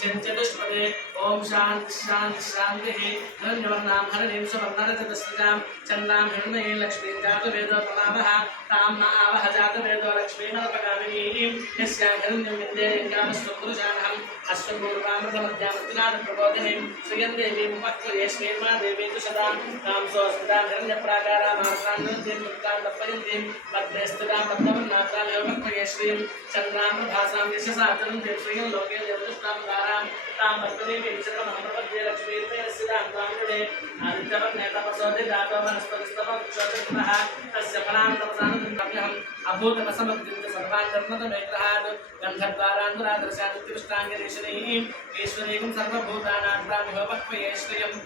शञ्चतुष्पदे ओम शांति शांति शांति हिरण्यवर्णां हरिणीं सुवर्णरजतस्रजां चन्द्रां हिरण्मयीं लक्ष्मीं जातवेदो तमावः तां न आवह जातवेदो लक्ष्मीमल्पगामिनीं यस्यां हिरण्यं विद्येयङ्गामस्त्वं पुरुषाणहम् अश्वपूर्वामृतमध्यामस्तिनाथप्रबोधिनीं श्रियं देवीं उपक्रिये श्रीर्मा देवी तु सदा तां सोऽस्मितां हिरण्यप्राकारामार्तान्नन्तीं मुक्तां तप्पयन्तीं पद्मे स्थितां पद्मवर्णात्रां योगक्रिये श्रीं चन्द्रां प्रभासां यशसाचरन्तीं श्रियं लोके देवदुष्टां दारां तां पद्मदेवीं शरणमहप्रपद्ये लक्ष्मीर्मेरस्यदां तां गृहे आदित्यवर्णे तपसोऽधि दातो वनस्पतिस्तवक्षोतिर्नः तस्य फलान्तपसानुदन्तव्यहम् अभूतमसमद्युक्त सर्वान् धर्मतमेग्रहात् गन्धद्वारान्तरादर्शादित्यविष्टाङ्गदेशनैः ईश्वरीकं सर्वभूतानां श्रियम्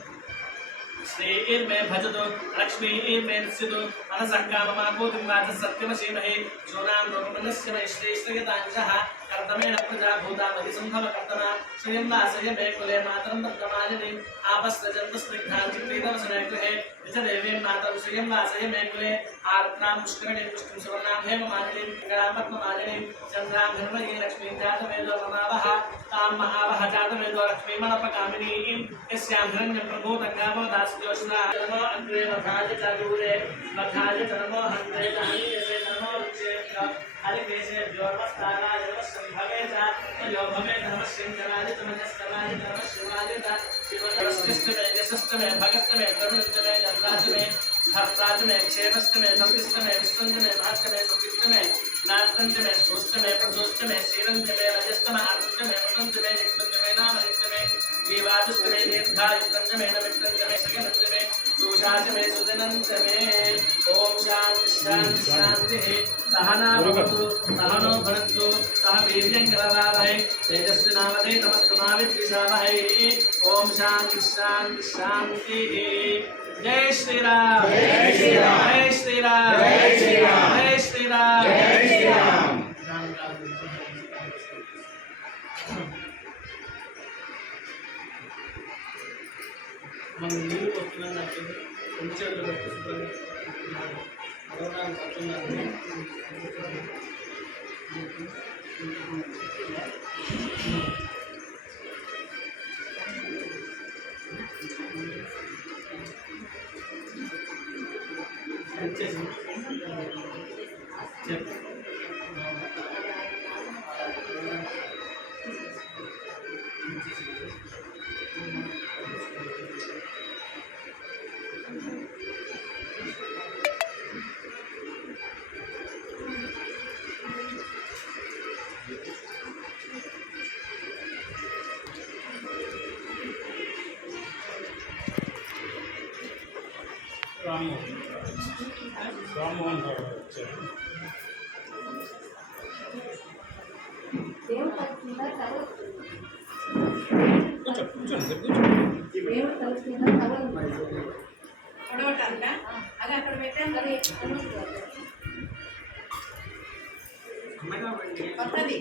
श्रीर्मे भजतु लक्ष्मीर्मे नश्यतु मनसः काममापूतिं वाचः सत्यमसीमहि शूनां लोकमनस्य मयि श्रीश्रयतांशः कर्तमेण प्रजा भूतामधिसम्भवकर्तमा श्रियं वासय मे कुले मातरं वर्तमालिनीम् आपस्रजन्तस्निग्धां चित्रीतवसने गृहे निजदेवीं मातरं श्रियं वासय मे कुले आर्द्रां पुष्करणीं पुष्टिं सुवर्णां हेममालिनीं पिङ्गळां पद्ममालिनीं चन्द्रां हिरण्मयीं लक्ष्मीं जातवेदो रमावः तां महावः जातवेदो लक्ष्मीमनपगामिनीं यस्यां हिरण्यं प्रभूतङ्गावो दास्योष्णा नमो अग्रे वधाय च दूरे वधाय च नमो हन्त्रे दानीयसे नमो रुचेभ्य हरिकेशेभ्यो नमस्काराय नमः शम्भवे च यो भवे नमः शङ्कराय च मनस्कराय च नमः शिवाय च शिवस्तमे यशस्तमे भगस्तमे द्रविणस्तमे चन्द्रास्तमे भक्तास्तमे क्षेमस्तमे धर्मिस्तमे विश्वन्तमे महस्तमे सुखिस्तमे नास्तन्तमे सुस्तमे प्रसोस्तमे श्रीरन्तमे रजस्तमे आदित्यमे वसन्तमे निष्पन्तमे नामनिष्टमे जीवातुस्तमे दीर्घायुक्तन्तमे नमित्तन्तमे सगनन्तमे सुशाचमे सुजनन्तमे ओम शांति शांति शान्तिः सहना भवतु सहनो भुनक्तु सह वीर्यङ्करवावहै तेजस्विनावधीतमस्तु मा विद्विषावहै ओम शांति शांति शान्तिः जय श्री राम जय श्री राम जय श्री राम जय श्री राम जय श्री राम जय श्री राम మనం నీళ్ళు వస్తున్నాను నాకు రెండు చేతులు పెట్టుకుంటున్నాను అడగడానికి వస్తున్నాను వచ్చేసి చెప్పు రామ్మోహన్ రావు వచ్చారు పడవటానికా అది అక్కడ పెట్టాను అది కొత్తది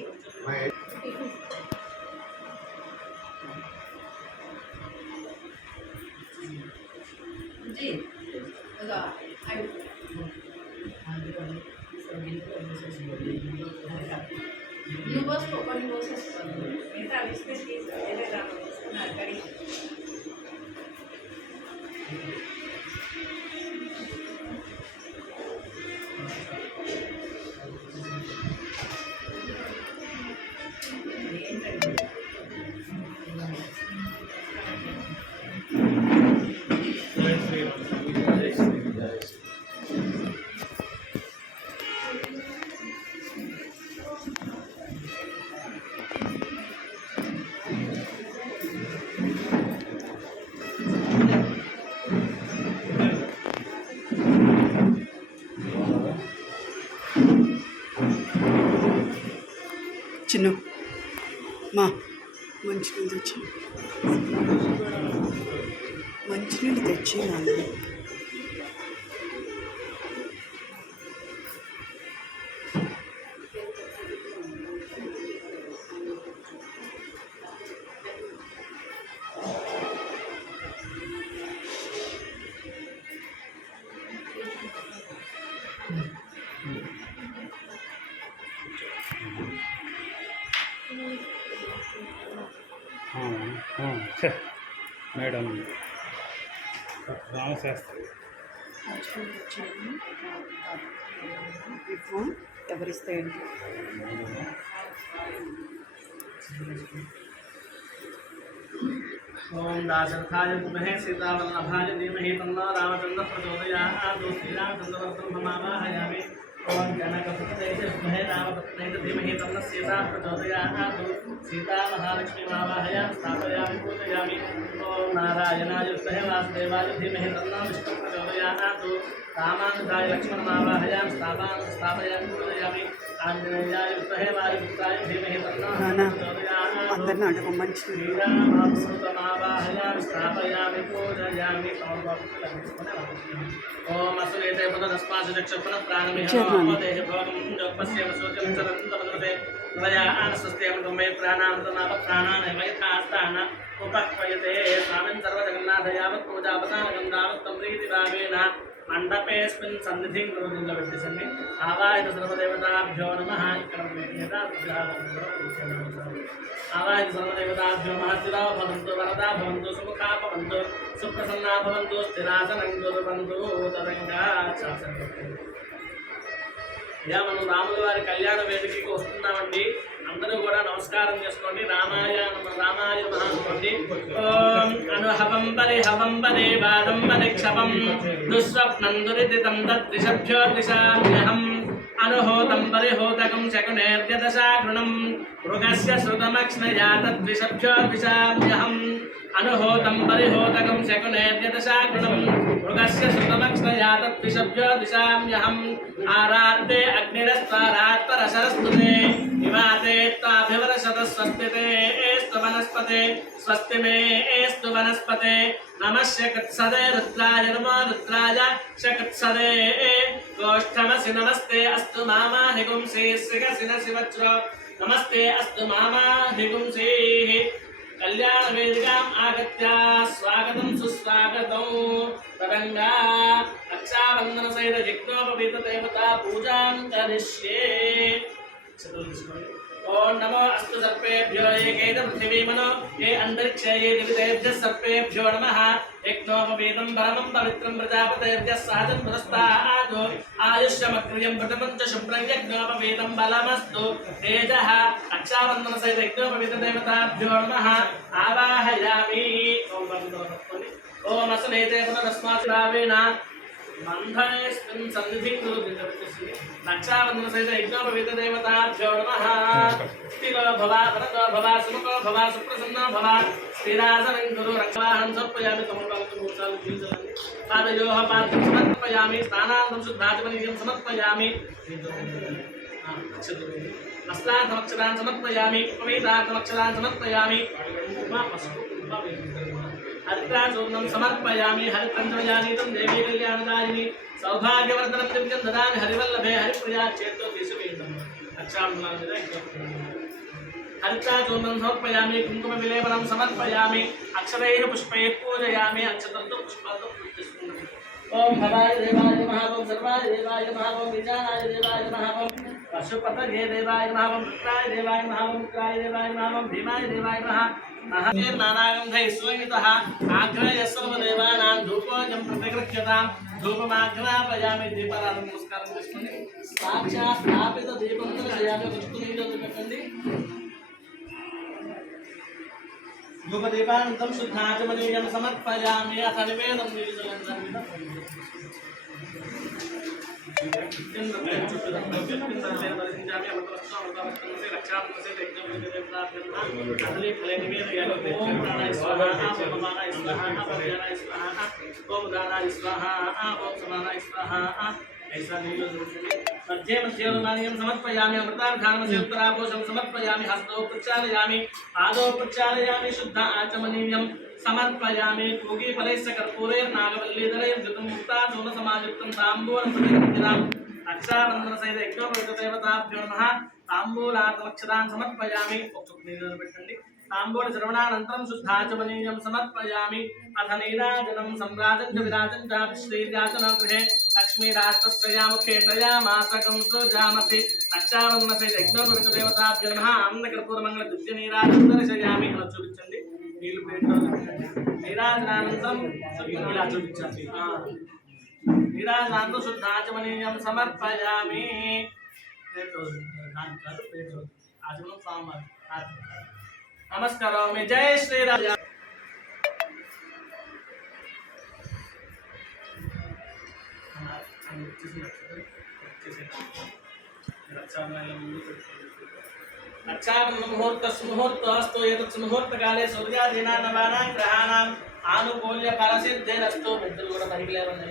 जी నువ్వు పోసుకో కొన్ని పోసేసుకో మిగతా బిస్కెట్ తీసుకుని కడి చిన్న మా మంచినీళ్ళు తెచ్చి నాన్న మేడం రామశాస్త్రి ఇవ్వు ఎవరిస్తే ఏంటి ओम दाशरथाय विद्महे सीतावल्लभाय धीमहि तन्नो रामचन्द्रः प्रचोदयात् श्रीरामचन्द्रवर्तं भमावाहयामि ओम जनकपतये विद्महे रामपत्न्यै धीमहि तन्नः सीता प्रचोदयात् सीता महालक्ष्मीमावाहयामि स्थापयामि पूजयामि ओम नारायणाय विद्महे वासुदेवाय धीमहि तन्नः विष्णुः प्रचोदयात् रामानुजाय लक्ष्मणमावाहयामि स्थापयामि पूजयामि आञ्जनेयाय विद्महे वायुपुत्राय धीमहि तन्नः प्रचोदयात् అందరిని అడగమని श्रीरामसुतमावाहयामि स्थापयामि पूजयामि ओम असुरेते पुनरस्मासु चक्षुः प्राणमिह देह भोगं जोपस्य वसोचं चरन्तमनुते प्रया आनस्वस्त्यं मे प्राणामृतमाप प्राणानेव यथास्थान उपह्वयते स्वामिन् सर्वजगन्नाथ यावत् पूजापसानकं तावत् तं प्रीतिभावेन मंडपेस्मिन् सन्निधिं प्रवृत्तिसन्नि आवाहित सर्वदेवताभ्यो नमः आवाहित सर्वदेवताभ्यो नमः स्थिरा भवन्तु वरदा भवन्तु सुमुखा भवन्तु सुप्रसन्ना भवन्तु स्थिरासनं कुर्वन्तु तरङ्गा మనం రాముల వారి కళ్యాణ వేదికకి వస్తున్నామండి. అందరూ కూడా నమస్కారం చేసుకోండి. రామాయ మహానుకోండి. ఓం అనుహవం పరిహవం పరేవాదం పరిక్షపం దుస్వప్నం దురిదితం తద్దిశభ్యో దిశామ్యహం అనుహోతం పరిహోతకం శకునేర్యదశాగృణం మృగస్య శృతమక్ష్ణయా తద్విషభ్యో దిశామ్యహం అనుహోతం పరిహోతకం శకునేర్యదశాగృణం మృగస్య శృతమక్ష్ణయా తద్విషభ్యో దిశామ్యహం ఆరాత్తే అగ్నిరస్వారాత్పరశరస్తుతే వివాతే త్వాభివరశతస్వస్తితే ఏస్తు వనస్పతే స్వస్తి మే ఏస్తు వనస్పతే నమః శకత్సదే రుద్రాయ నమో రుద్రాయ శకత్సదే గోష్ఠమసి నమస్తే అస్తు మామాహిగుంసీ శ్రీగసిన శివచ్ర నమస్తే అస్తు మామాహిగుంసీ కళ్యాణ వేదికాం ఆగత్య స్వాగతం సుస్వాగతం తరంగా రక్షాబంధన సహిత యజ్ఞోపవీత దేవతా పూజాం కరిష్యే. ఓం నమో అస్తు సర్పేభ్యో ఏకైక పృథివీమనో ఏ అంతరిక్షే ఏ దివిదేభ్యः సర్పేభ్యో నమః యజ్ఞోపవీతం పరమం పవిత్రం ప్రజాపతేభ్యः సహజం పురస్తాద్ ఆయుష్యమగ్ర్యం ప్రథమం చ శుభ్రం యజ్ఞోపవీతం బలమస్తు తేజః రక్షాబంధన సహిత యజ్ఞోపవీత దేవతాభ్యో నమః ఆవాహయామి. ఓం అసనేతే పునరస్మాత్ భావేన మంధనేస్మిన్ సన్నిధిం కురుదితవతి రక్షాబంధన సహిత యజ్ఞోపవీత దేవతాభ్యో నమః. స్థిరో భవ వరదో భవ సుముఖో భవ సుప్రసన్నో భవ స్థిరాసనం కురు రక్షాహం సమర్పయామి. తమోపాలకు మూసాలు జీవించాలని పాదయోః పాదం సమర్పయామి. స్నానాంతం శుద్ధాచమనీయం సమర్పయామి. వస్త్రాంతమక్షరాన్ సమర్పయామి. ఉపవీతాంతమక్షరాన్ సమర్పయామి. హరిద్రాచూర్ణం సమర్పయామి. హరిత్రంజయానీతం దేవీ కళ్యాణదాయిని సౌభాగ్యవర్ధనం దివ్యం దదామి. హరివల్లభే హరిప్రియా చేతో తీసువేదం రక్షాబంధన హరిత్రాచూర్ణం సమర్పయామి. కుంకుమ విలేపనం సమర్పయామి. అక్షరైః పుష్పైః పూజయామి. అక్షతంతో పుష్పాలతో పూజిస్తున్నాను. ఓం భవాయ దేవాయ నమః. ఓం సర్వాయ దేవాయ నమః. ఓం విజానాయ దేవాయ నమః. ఓం పశుపతయే దేవాయ నమః. ఓం మిత్రాయ దేవాయ నమః. ఓం మిత్రాయ దేవాయ నమః. ఓం భీమాయ దేవాయ నమః. నానాగంధై స్వయితః ఆగ్రయ సర్వదేవానాం ధూపోజం ప్రతిగృహ్యతాం. ధూపమాగ్రాపయామి. దీపారాధన నమస్కారం చేసుకోండి. సాక్షాత్ స్థాపిత దీపంతో చేయాలి. వస్తు నీళ్ళు పెట్టండి. ధూపదీపానంతం శుద్ధాచమనీయం సమర్పయామి. అథ నివేదం मध्ये मध्ये अनुमानियं समर्पयामि. अमृतार्घानमस्य उत्तराभूषं समर्पयामि. हस्तौ प्रक्षालयामि. पादौ प्रक्षालयामि. शुद्ध आचमनीयं समर्पयामि. पूगीफलैश्च कर्पूरैर्नागवल्लीधरैर्धृतं मुक्ताचूर्णसमायुक्तं ताम्बूलं प्रतिगृह्यतां. रक्षाबन्धन सहित यज्ञोपवीत देवताभ्यो नमः. ताम्बूलार्थमक्षतान् समर्पयामि. పెట్టండి. ताम्बूल श्रवणानन्तरं शुद्धाचमनीयं समर्पयामि. अथ नीराजनं सम्राजं च विराजं च श्रीराजनगृहे लक्ष्मीराष्ट्रस्य मुखे तयामासकं सुजामसि. रक्षाबन्धन सहित यज्ञोपवीत देवताभ्यो नमः. अन्नकर्पूरमङ्गलदिव्यनीराजं दर्शयामि. అలా చూపించండి. నీళ్ళు ప్లేట్లో నీరాజనానందం ఇలా చూపించాలి నీరాజనానందం శుద్ధాచమనీయం సమర్పయామి ప్లేట్లో దాని కాదు ప్లేట్లో ఆచమనం స్వామివారి నమస్కారం జై శ్రీరామ్ मुहूर्तस्तु एतत् मुहूर्तकाले सूर्यादीनां नवानां ग्रहाणाम् आनुकूल्य फलसिद्धिरस्तु मित्रలు కూడా పైకి లేవండి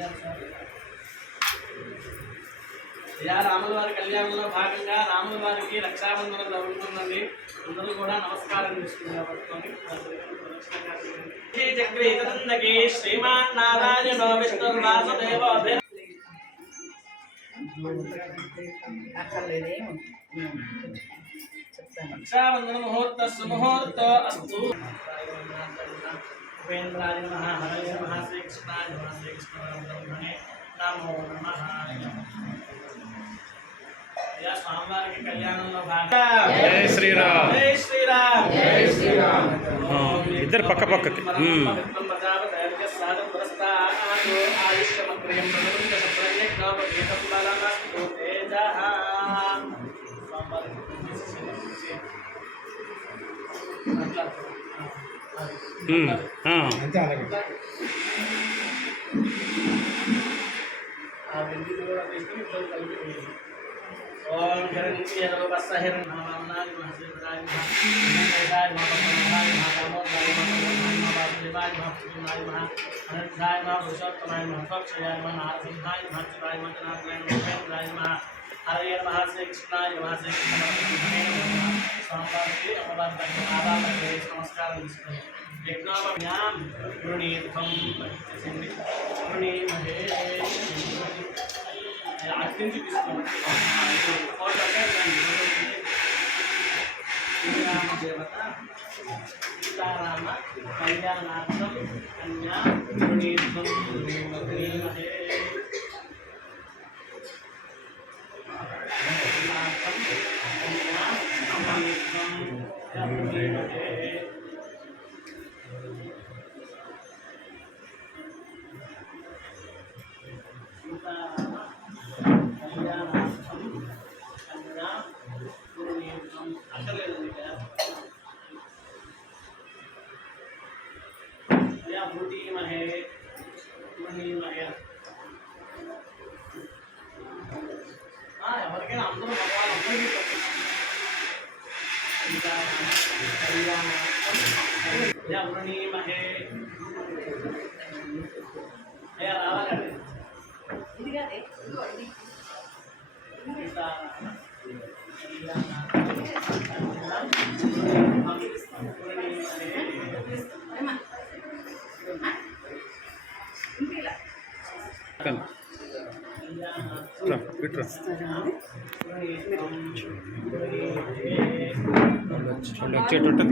యా రాముల వారి కళ్యాణంలో భాగంగా రాముల వారికి రక్షాబంధనం జరుగుతుందండి అందరూ కూడా నమస్కారం చేసుకుంటున్నారు చక్రీ తదందకి శ్రీమాన్ నారాయణో విష్ణుర్వాసుదేవో అక్కర్లేదేమో रक्षाबंधन मुहूर्त सुमुहूर्त अस्तु उपेन्द्राय नमः हरये नमः श्री कृष्णाय नमः श्री कृष्णाय नमो नमः या स्वामिवार के कल्याण में भाग जय श्री राम जय श्री राम जय श्री राम इधर पक्का पक्का ओम हिरण्य रूपस्य हिरण्यनाय महादेवाय महादेवाय महादेवाय महाकामोदय महादेवाय महापुरुषाय महाअनंताय महापुरुषोत्तमाय महापक्षयाय महानारसिंहाय महाचराय महाजनाय महावेन्द्राय महा हरये नमः श्री कृष्णाय नमः श्री कृष्णाय नमः स्वामिवारी अमवाद आराधने नमस्कार यज्ञोपज्ञां गृणीत्वं गृणीमहे అత్యంత తీసుకోండి శ్రీరామ దేవత సీతారామ కళ్యాణార్థం కన్యా గృణీత్వం గృణీమహే కన్యా గృణీత్వం గృణీమహే ఎవరికైనా అందరూ భగవాన్ అందరికీ రావాలండి ఇది కాదే వచ్చేటట్టు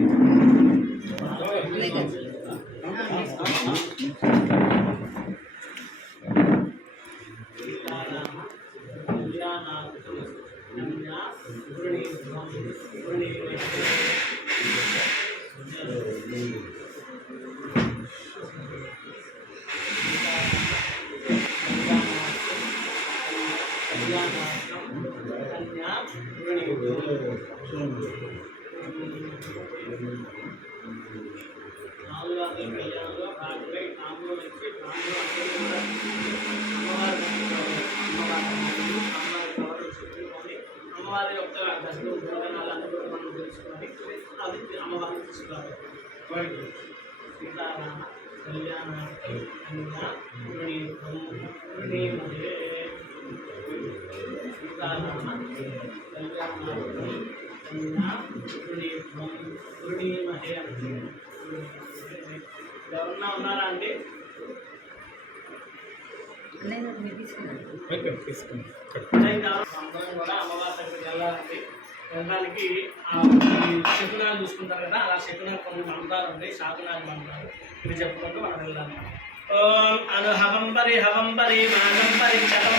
అమ్మవారి యొక్క దశలు గుణగణాలన్నీ కూడా మనం తెలుసుకొని అది అమ్మవారిని తీసుకురావాలి సీతారామ కళ్యాణార్థం కన్యా గృణీత్వం గృణీమహే సీతారామ కళ్యాణార్థం కన్యా గృణీత్వం గృణీమహే ఎవరన్నా ఉన్నారా అండి? అందరం కూడా అమ్మవారి దగ్గరికి వెళ్ళాలండి. వెళ్ళడానికి శకునాలు చూసుకుంటారు కదా, అలా శకునాలు కొన్ని మంత్రాలు ఉంటాయి, శాకునాలు మంత్రాలు ఇవి చెప్పుకుంటూ మనం వెళ్దాం. ఓం అనుహవం పరిహవం పరిమాణం పరిచతం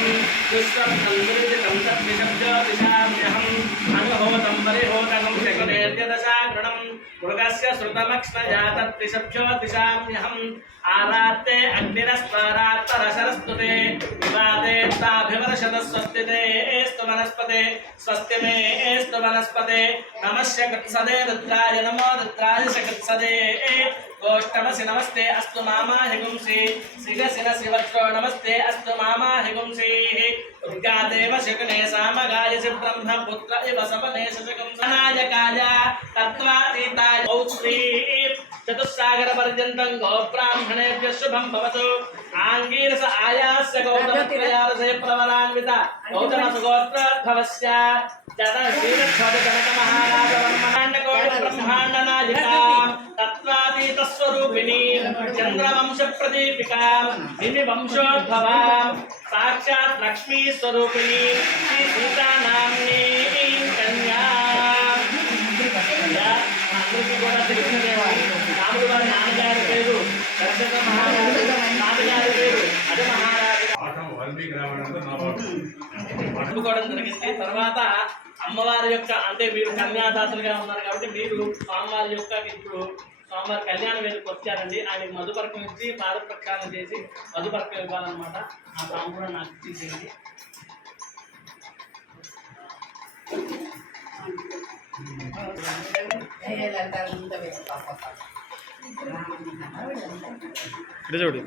విశ్వం సంవృతితం సద్విషబ్జోతిషామ్యహం అనుహోతం పరిహోతకం శకునేర్యదశాగృణం మృగస్య శృతమక్ష్మయా తత్రిశభ్యో దిశామ్యహం ఆరాత్తే అగ్నిరస్పారాత్తరసరస్తుతే వివాదే తాభివర్షద స్వస్తితే ఏస్తు వనస్పతే స్వస్తి మే ఏస్తు వనస్పతే నమస్య కత్సదే రుద్రాయ నమో రుద్రాయ శకత్సదే गोष्ठमसि नमस्ते अस्तु मामाहि गुंसि सिगसि नसि वज्रो नमस्ते अस्तु मामाहि गुंसिः उद्गादेव शकुने सामगायसि ब्रह्मपुत्र इव सपने शशकुंसनायकाय तत्त्वातीताय पौत्री चतुस्सागरपर्यन्तं गोब्राह्मणेभ्यः शुभं भवतु आङ्गीरस आयास्य गौतमत्रयारसे प्रवरान्विता गौतमसुगोत्रोद्भवस्य जनकमहाराजवर्मणाण्डकोटिब्रह्माण्डनायिका तत्त्वातीतस्वरूपिणी चन्द्रवंशप्रदीपिका निमिवंशोद्भवा साक्षात् लक्ष्मीस्वरूपिणी श्री सीतानाम्नी कन्या అందరికీ కూడా తెలిసినదేవాడు రాముడు వారి నాన్నగారి పేరు దశరథ మహారాజు నాన్నగారి పేరు అజ మహారాజు పట్టుకోవడం జరిగింది. తర్వాత అమ్మవారి యొక్క అంటే మీరు కన్యాదాతలుగా ఉన్నారు కాబట్టి మీరు స్వామివారి యొక్క ఇప్పుడు స్వామివారి కళ్యాణం వేదికకి వచ్చారండి. ఆయనకి మధుపర్కం ఇచ్చి పాద ప్రక్షాళన చేసి మధుపర్కం ఇవ్వాలన్నమాట. ఆ స్వామి కూడా నాకు ఇచ్చేసేయండి. చూడు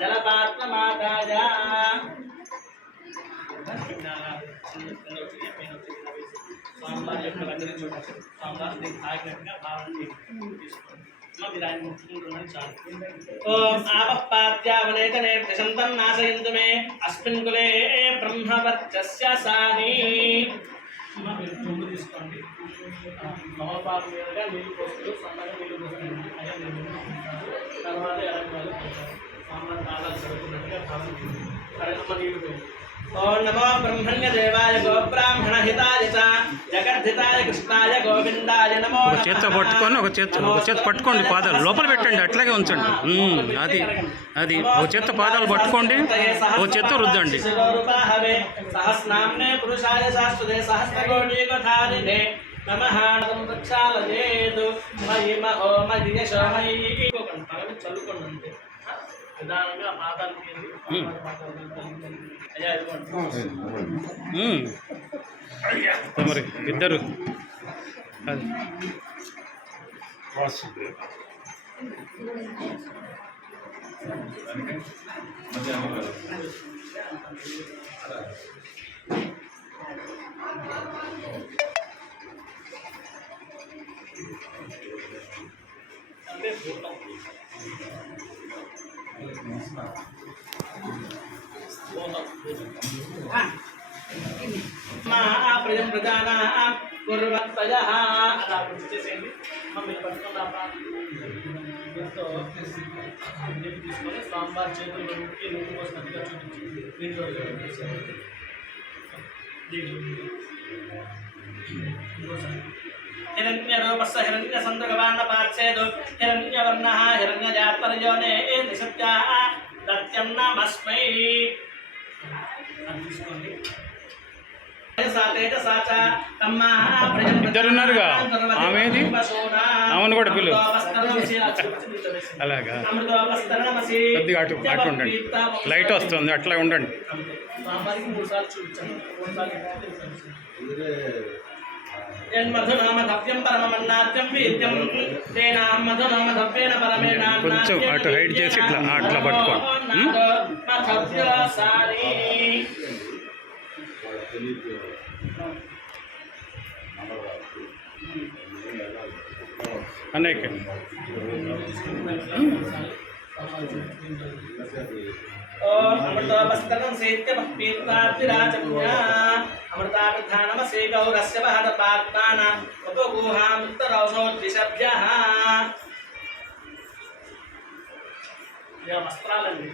జలపాత్రమాదాయ స్వామివారి యొక్క దగ్గర చూడండి. స్వామివారిని తాగినట్టుగా భావన మీరు ఆయన ముట్టుకుంటున్నాను చాలు. ఓం ఆపపాద్యావనేతనే దశంతం నాశయంతు మే అస్మిన్ కులే బ్రహ్మవర్చస్య సాని. మీరు తుమ్ము తీసుకోండి. నవపాకు మీదుగా నీళ్ళు పోస్తూ సన్నగా నీళ్ళు పోస్తుంది. అదే నీళ్ళు తర్వాత ఎలాంటి వాళ్ళు పోతారు. స్వామివారి పాదాలు చదువుతున్నట్టుగా భావన కరెక్ట్గా నీళ్ళు పోయింది. ఓం నమో బ్రహ్మణ్య దేవాయ గోబ్రాహ్మణ హితాయ చ జగద్ధితాయ కృష్ణాయ గోవిందాయ నమో. ఒక చేత్తో పట్టుకొని ఒక చేత్తో పట్టుకోండి, పాదాలు లోపల పెట్టండి, అట్లాగే ఉంచండి. అది అది ఒక చేత్తో పాదాలు పట్టుకోండి, ఒక చేత్తో రుద్దండి. సహస్నామ్నే పురుషాయ శాశ్వతే సహస్రకోటికధారిణే నమః. ప్రక్షాళయేతు మయి మహో మయి యశోమయి. చల్లుకోండి అంతే. నిదానంగా పాదాలు మరి ఇద్దరు అది ప్రజం ప్రజానా కుర్వత్తయ అలా గుర్తు చేసేయండి. మమ్మల్ని పట్టుకున్న దీంతో తీసుకొని స్వామివారి చేతులు నీళ్ళు పోసినట్టుగా చూపించి దీంట్లో హిరణ్యరూపస్య హిరణ్యసందృగవాన్నపార్చేదు హిరణ్యవర్ణః హిరణ్యజాతర్యోనే నిసత్యా దత్యం నమస్మై. తీసుకోండి. ఇద్దరున్నారుగా, ఆమెది ఆమెను కూడా పిల్లలు అలాగా. కొద్దిగా అటు అటు ఉండండి, లైట్ వస్తుంది, అట్లా ఉండండి. కొంచెం అటు హైడ్ చేసి ఇట్లా అట్లా పట్టుకోండి. అనేక అమృతోపస్తరం సేత్యమీర్తాద్విరాజన్యా అమృతాభిధానమసే గౌరస్య వహద పాత్మాన ఉపగూహాముత్తరౌసోద్విషభ్యః. వస్త్రాలండి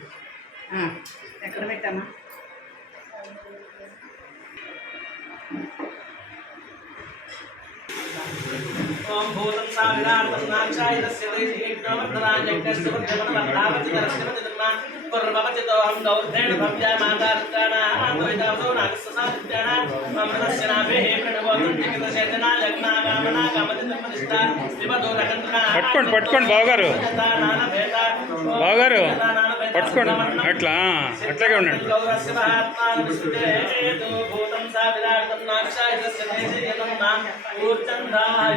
ఎక్కడ పెట్టామా? ओम भूतं साविरार्तं नाक्षायितस्य वैश्येज्ञोवर्धनान्यज्ञस्य वर्धमनवन्धावति दर्शनवति धर्मा पूर्ववचितोऽहं दौर्धेण भव्या मातारुत्राणाद्वैतावसो नागस्सादित्यानां अमृतस्य नाभिः प्रणवोतं जगतशेतना जग्नागामना कामचितमनिष्ठा विपदो रकन्त्रणा పట్టుకోండి బావగారు బావగారు పట్టుకోండి అట్లా అట్లాగే ఉండండి गौरस्य महात्मानं विष्णुदेतो भूतं साविरार्तं नाक्षायितस्य वैश्येज्ञं नाम ऊर्चन्द्राय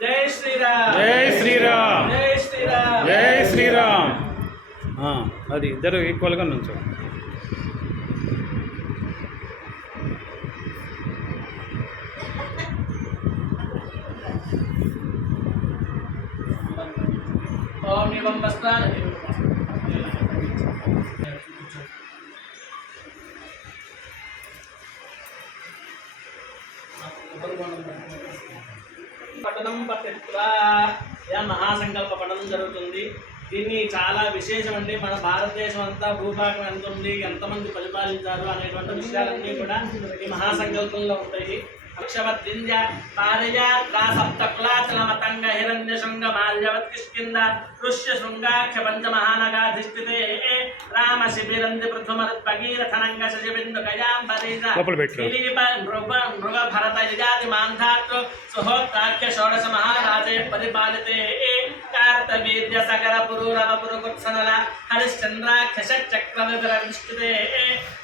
జై శ్రీరామ్ జై శ్రీరామ్ జై శ్రీరామ్ జై శ్రీరామ్ అది ఇద్దరు ఈక్వల్గా నుంచో ఓం ఏవం వస్త్రాన్ పఠనం పఠిత్వా మహాసంకల్ప పఠనం జరుగుతుంది. దీన్ని చాలా విశేషం అండి. మన భారతదేశం అంతా భూభాగం ఎంత ఉంది, ఎంతమంది పరిపాలించారు అనేటువంటి విషయాలన్నీ కూడా ఈ మహాసంకల్పంలో ఉంటాయి. అక్షవద్వింధ్య పారయాత్రా సప్తక్లాచలమతంగ హిరణ్యశృంగ మాల్యవత్ కిష్కింద ఋష్య శృంగాక్ష పంచమహానగాధిష్ఠితే రామ శిబిరంది పృథుమరుత్పగీరథనంగ శశిబిందు గయాంబరీజ దిలీప మృగ భరత యజాతి మాంధాత్ సుహోత్రాఖ్య షోడశ మహారాజే పరిపాలితే కార్తవీర్య సకర పురూరవ పురుకుత్సనల హరిశ్చంద్రాఖ్య షట్చక్ర వివర విష్ఠితే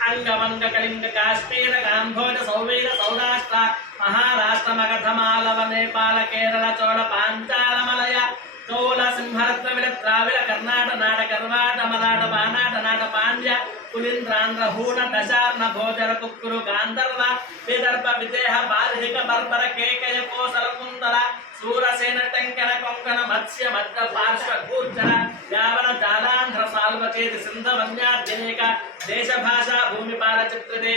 అంగమంగ కళింగ కాశ్మీర గాంభోజ సౌవీర సౌరాష్ట్ర మహారాష్ట్ర మగధమాలవ నేపాల కేరళ చోళ పాంచాల మలయ చోళ సింహరత్న విల ద్రావిడ కర్ణాట నాట కర్వాట మరాఠ బానాట నాట పాండ్య పులింద్రాంధ్ర హూణ దశార్ణ భోజర కుక్కురు గాంధర్వ విదర్భ విదేహ బార్హిక బర్బర కేకయ కోసల కుందర సూరసేన టంకన కొంకణ మత్స్య మద్ద పార్శ్వ గూర్జర యావన జాలాంధ్ర సాల్వచేతి సింధ వన్యార్జనేక దేశ భాషా భూమిపాల చిత్రదే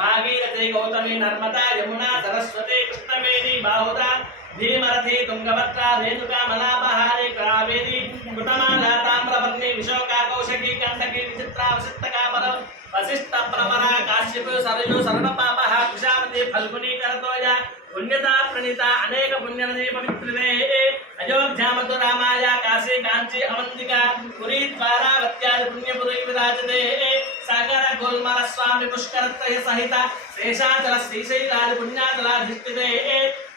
భాగీరథి గౌతమి నర్మదా యమునా సరస్వతి కృష్ణవేణి బాహుదా భీమరథి తుంగభద్ర రేణుకా మలాపహారి కావేరి కృతమాలా తామ్రవర్ణి విశోకా కౌశకి కంఠకి విచిత్రా వసిత్తకాపర వశిష్ట ప్రవర కాశ్యపు సరయు సర్వపాపః కుశావతి ఫల్గుని కరతోయ పుణ్యతా ప్రణీత అనేక పుణ్యనదీ పవిత్రదే అయోధ్యామతు రామాయ కాశీ కాంచి అవంతిక పురీ ద్వారావత్యాది పుణ్యపురీ విరాజతే సాగర గోల్మల స్వామి పుష్కరత్రయ సహిత శేషాచల శ్రీశైలాది పుణ్యాచలాధిష్ఠితే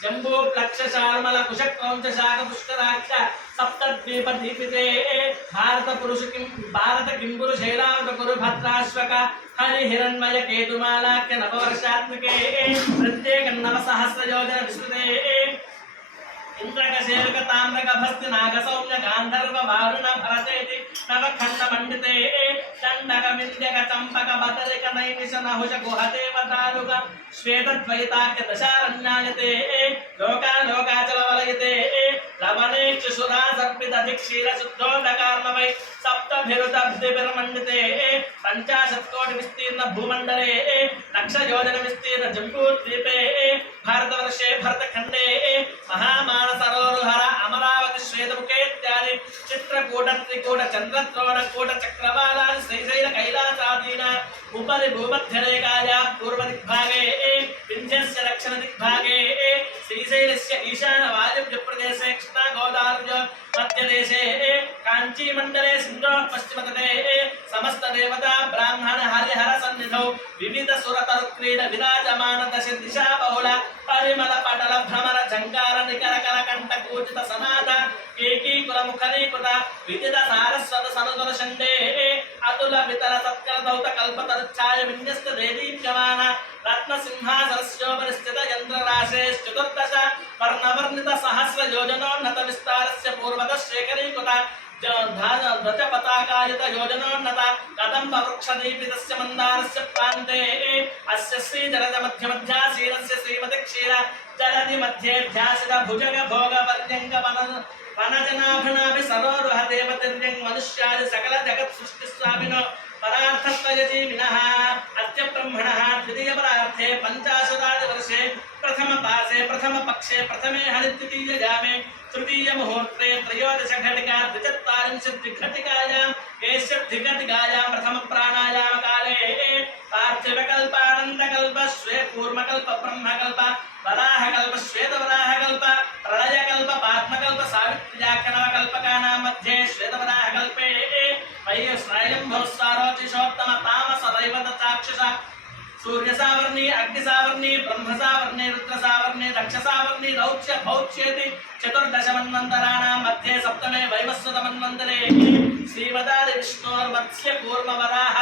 జంబూ ప్లక్ష శార్మల కుశక్రౌంచ శాఖ పుష్కరాక్ష సప్తద్వీప దీపితే భారత కింపురు శైలావత కురు భద్రాశ్వక హరి హిరణ్మయ కేతుమాలాఖ్య నవవర్షాత్మకే ప్రత్యేక నవ సహస్ర యోజన విస్తృతే ఇంద్రక సేవక తామ్రక భస్తి నాగ సౌమ్య గాంధర్వ వారుణ భరతేతి నవఖండ మండితే దండక వింధ్యక చంపక బదరిక నైమిష నహుష గుహదేవ దారుక శ్వేతద్వైతాఖ్య దశారణ్యాయతే లోకాచల వలయతే లవణేక్షు సురా సర్పిత దిక్షీర శుద్ధోదకార్ణవై సప్తభిరుదబ్ధిర్మండితే పంచాశత్కోటి విస్తీర్ణ భూమండలే లక్ష యోజన విస్తీర్ణ జంబూద్వీపే భారతవర్షే భరతఖండే మహామాన సరోరుహర అమరావతి శ్వేతముఖేత్యాది చిత్రకూట త్రికూట చంద్రద్రోణ కూట చక్రవాలాది శ్రీశైల కైలాసాదీన ఉపరి భూమధ్యరేఖాయ పూర్వదిగ్భాగే వింధ్యస్య దక్షిణ దిగ్భాగే శ్రీశైలస్య ఈశాన వాయువ్య ప్రదేశే కృష్ణా గోదావరి మధ్యదేశే కాంచీ మండలే సింధో పశ్చిమతటే సమస్త దేవతా బ్రాహ్మణ హరిహర సన్నిధౌ వివిధ సురతరు క్రీడ విరాజమాన దశ దిశా బహుళ పరిమళ పటల భ్రమర జంకార నికర కర కంఠ కూచిత సనాథ ఏకీకుల ముఖరీకృత విదిత సారస్వత సనుదర షండే అతుల వితర సత్కర దౌత కల్పతరుఛాయ విన్యస్త దేదీప్యమాన రత్న సింహాసనస్యోపరి స్థిత యంత్రరాశే చతుర్దశ వర్ణవర్ణిత సహస్ర యోజనోన్నత విస్తారస్య పూర్వత శేఖరీకృత ధ్వజ పతాకాయుత యోజనోన్నత కదంబ వృక్షదీపితస్య మందారస్య ప్రాంతే అస్య శ్రీ జలద మధ్య మధ్యాసీనస్య శ్రీమతి క్షీర జలది మధ్యే ధ్యాసిత భుజగ భోగ వర్యంగ వనజనాభినాభి సరోరుహ దేవతిర్యం మనుష్యాది సకల జగత్ సృష్టి స్వామినో పరార్థత్వయజీవినః అద్య బ్రహ్మణః ద్వితీయ పరార్థే పంచాశదాది వర్షే प्रथम पासे प्रथम पक्षे प्रथमे हरिद्वितीय जामे तृतीय मुहूर्ते त्रयोदश घटिका द्विचत्वारिंशद्विघटिकायां केशद्विघटिकायां प्रथम प्राणायाम काले पार्थिवकल्पानन्दकल्प श्वेतकूर्मकल्प ब्रह्मकल्प वराहकल्प श्वेतवराहकल्प प्रलयकल्प पात्मकल्प सावित्र्याख्यनवकल्पकानां मध्ये श्वेतवराहकल्पे स्वयंभुस्सारोचिषोत्तम तामस रैवत चाक्षुषा सूर्य सावर्णी अग्नि सावर्णी ब्रह्म सावर्णी रुद्र सावर्णी दक्ष सावर्णी रौच्य भौच्येति चतुर्दश मन्वन्तराणां मध्ये सप्तमे वैवस्वत मन्वन्तरे श्रीवदादि विष्णोर्मत्स्य कूर्म वराह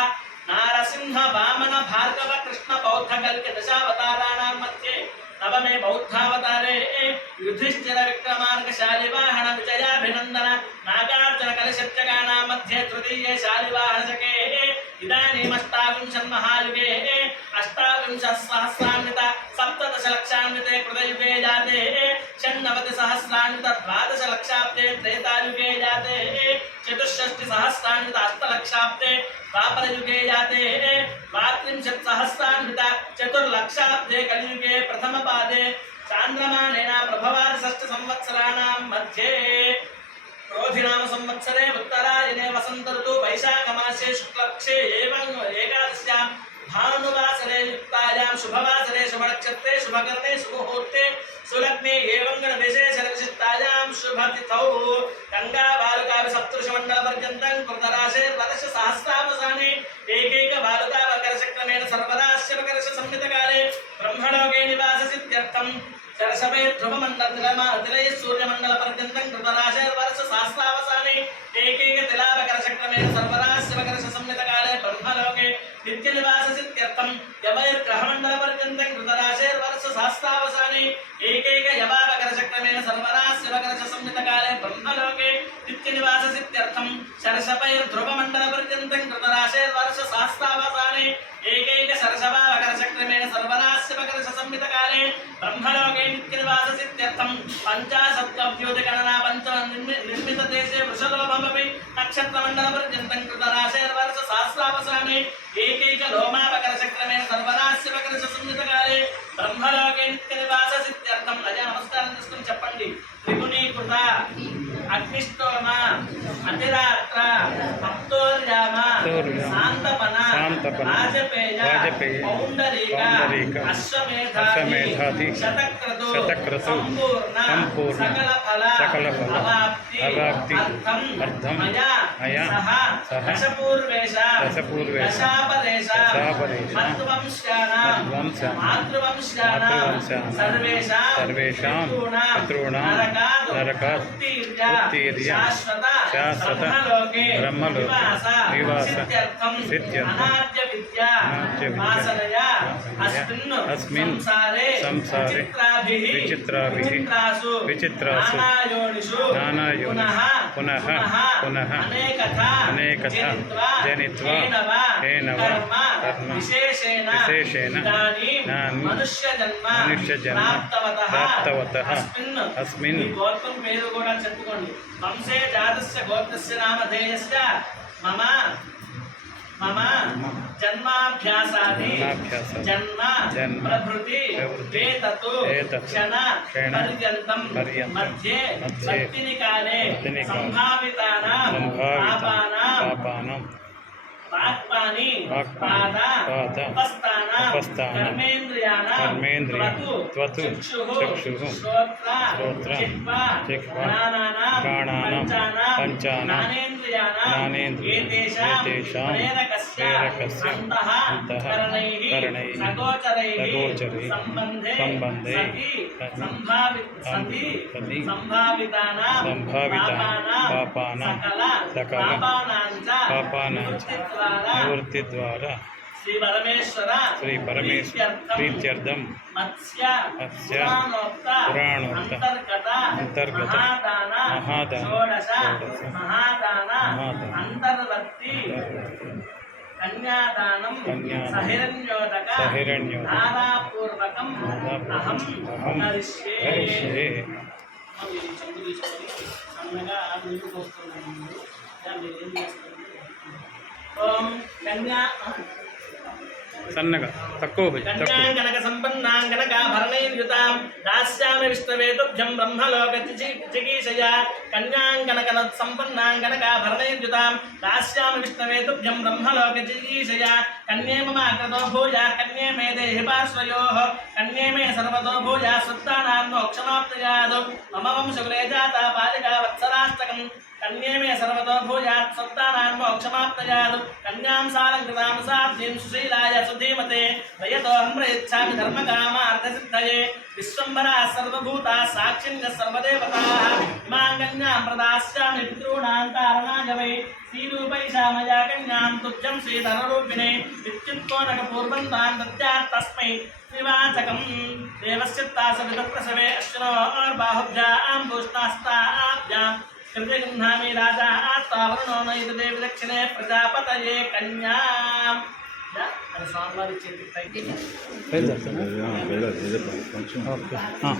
नारसिंह वामन भार्गव कृष्ण बौद्ध कल्क्य दशावताराणां मध्ये नवमे बौद्धावतारे युधिष्ठिर विक्रमार्क शालिवाहन विजयाभिनन्दन नागार्जुन कलशत्यकानां मध्ये तृतीये शालिवाहनशके इदानीमष्टाविंशन्महायुगे अष्टाविंशत्सहस्रान्वित सप्तदशलक्षान्विते कृतयुगे जाते षण्णवतिसहस्रान्वित द्वादशलक्षाब्दे त्रेतायुगे जाते चतुष्षष्टिसहस्रान्वित अष्टलक्षाब्दे द्वापरयुगे जाते द्वात्रिंशत्सहस्रान्वित चतुर्लक्षाब्दे कलियुगे प्रथमपादे चान्द्रमानेन प्रभवादि षष्ठसंवत्सराणां मध्ये क्रोधिनाम संवत्सरे उत्तरायणे वसंत ऋतु वैशाख मासे शुक्लपक्षे एवं एकादश्यां भानुवासरे युक्तायां शुभवासरे शुभनक्षत्रे शुभकर्णे शुभमुहूर्ते सुलग्ने एवं गणविशेषविशिष्टायां शुभतिथौ गंगा बालुका सप्तऋषिमण्डलपर्यन्तं कृतराशेर्वर्ष सहस्रावसाने एकैक बालुका मकरचक्रमेण सर्वराश्य मकरश संहितकाले ब्रह्मलोके निवाससिद्ध्यर्थं सरसवे ध्रुवमण्डलतिलये सूर्यमण्डलपर्यन्तं कृतराशेर्वर्ष सहस्रावसाने एकैक तिलावकरचक्रमेण सर्वराश्य मकरश संहितकाले ब्रह्मलोके नित्यनिवाससिद्ध्यर्थं यवैर्ग्रहमण्डलपर्यन्तं कृतराशेर्वर्ष सहस्रावसाने एकैक यवावकरचक्रमेण सर्वराश्य मकरश संहितकाले ब्रह्मलोके नित्यनिवाससिद्ध्यर्थं शरशपैर्ध्रुवमण्डलपर्यन्तं कृतराशेर्वर्ष सहस्रावसाने एकैक सरसवावकरचक्रमेण सर्वराश्य मकरश संहितकाले ब्रह्मलोके नित्यनिवाससिद्ध्यर्थं पञ्चाशत्कव्योतिगणना निर्मितदेशे वृषलोभमपि नक्षत्रमण्डलपर्यन्तं कृतराशेर्वर्ष सहस्रावसाने एकैक लोमावकरचक्रमेण सर्वराश्य मकरश संहितकाले ब्रह्मलोके नित्यनिवाससिद्ध्यर्थं अजय नमस्कारं చేసుకొని చెప్పండి త్రిగుణీకృత అగ్నిష్టోమ అతిరాత్ర అప్తోర్యామ శాంతపన రాజపేయ పౌండరీక అశ్వమేధాది శతక్రతు సంపూర్ణ సకల ఫల అవాప్తి అర్థం మయా సహ దశపూర్వేశ దశాపదేశ మద్వంశ్యానాం మాతృవంశ్యానాం సర్వేషాం పితॄణాం నరకాద్ ఉత్తీర్య శాశ్వత బ్రహ్మలోకే నివాస సిద్ధ్యర్థం అస్మిన్ సంసారే విచిత్రాసు నానాయోనిషు పునః అనేకథా జనిత్వా హేనవ కర్మ విశేషేణ మనుష్యజన్మ ప్రాప్తవతః అస్మిన్ గోత్రం పేరు కూడా చెప్పుకోండి వంశే జాతస్య గోత్రస్య నామధేయస్య మమ జన్మాభ్యాసాది జన్మ ప్రభృతి ఏతతు క్షణ పర్యంతం మధ్యే భక్తినికాలే సంభావితానాం పాపానాం వాక్పాని పాద ఉపస్థాన కర్మేంద్రియ త్వతు చక్షుః శ్రోత్ర జిహ్వ ప్రాణానాం పంచానాం జ్ఞానేంద్రియ ఏతేషాం ప్రేరకస్య అంతః కరణైః సగోచరైః సంబంధే సంభావితానాం పాపానాం సకల పాపానాం నివృత్తి ద్వారా శ్రీ పరమేశ్వర ప్రీత్యర్థం మత్స్య పురాణోక్త అంతర్గత మహాదాన మహాదాన అంతర్వర్తి కన్యాదానం సహిరణ్యోదక ధారాపూర్వకం అహం కరిష్యే. చెంబు తీసుకొని సన్నగా నీళ్ళు పోస్తున్నాను. దాన్ని ఏం చేస్తాను? ఓం కన్యా సన్నగా తక్కువ పోయి తక్కువ కన్యాం కనక సంపన్నాం కనకాభరణైర్యుతాం దాస్యామి విష్ణవే తుభ్యం బ్రహ్మలోక చికీషయా కన్యాం కనక సంపన్నాం కనకాభరణైర్యుతాం దాస్యామి విష్ణవే తుభ్యం బ్రహ్మలోక చికీషయా కన్యే మమ అగ్రతో భూయా కన్యే మే దేహి పార్శ్వయోః కన్యే మే సర్వతో భూయా సత్తానాం మోక్షమాప్నుయాత్ మమ వంశకులే జాతా బాలికా వత్సరాష్టకం కన్యే మే సర్వతో భూయాత్ సత్తానాం మోక్షమాప్నుయాత్ కన్యాం సాలంకృతాం సాధ్వీం సుశీలాయ సుధీమతే దయతోహం ప్రయచ్ఛామి ధర్మకామార్థసిద్ధయే విశ్వంబరా సర్వభూతా సాక్షిణ్యः సర్వదేవతాః ఇమాం కన్యాం ప్రదాస్యామి పితॄణాం తారణాయ వై శ్రీరూపైషా మయా కన్యాం తుభ్యం శ్రీధరరూపిణే విద్యుత్కోనక పూర్వం తాం దద్యాత్ తస్మై శ్రీవాచకం దేవస్యత్తా సవితప్రసవే అశ్వినోర్బాహుభ్యాం భూష్ణాస్తాభ్యాం कृते गृह्णामि राजा आत्तावरुणो नैतदे विदक्षिणे प्रजापतये कन्याम् అది స్వామివారి చేతికి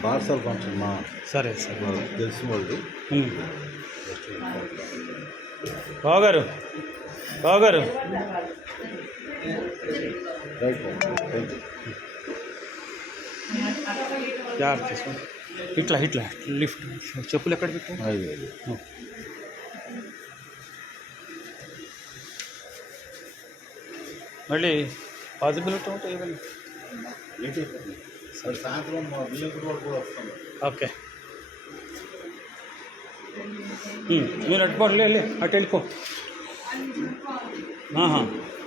పార్సల్ ఫంక్షన్ మా సరే సరే తెలిసిన వాళ్ళు బాగారు బాగారు రైట్ థ్యాంక్ యూ జాగ్రత్త తీసుకోండి ఇట్లా ఇట్లా లిఫ్ట్ చెప్పులు ఎక్కడ పెట్టు మళ్ళీ పాసిబిలిటీ ఉంటే ఇవ్వండి సాయంత్రం మా విలేకరు వాళ్ళు కూడా వస్తాం ఓకే మీరు అట్టుకోండి వెళ్ళి అటు వెళ్ళిపో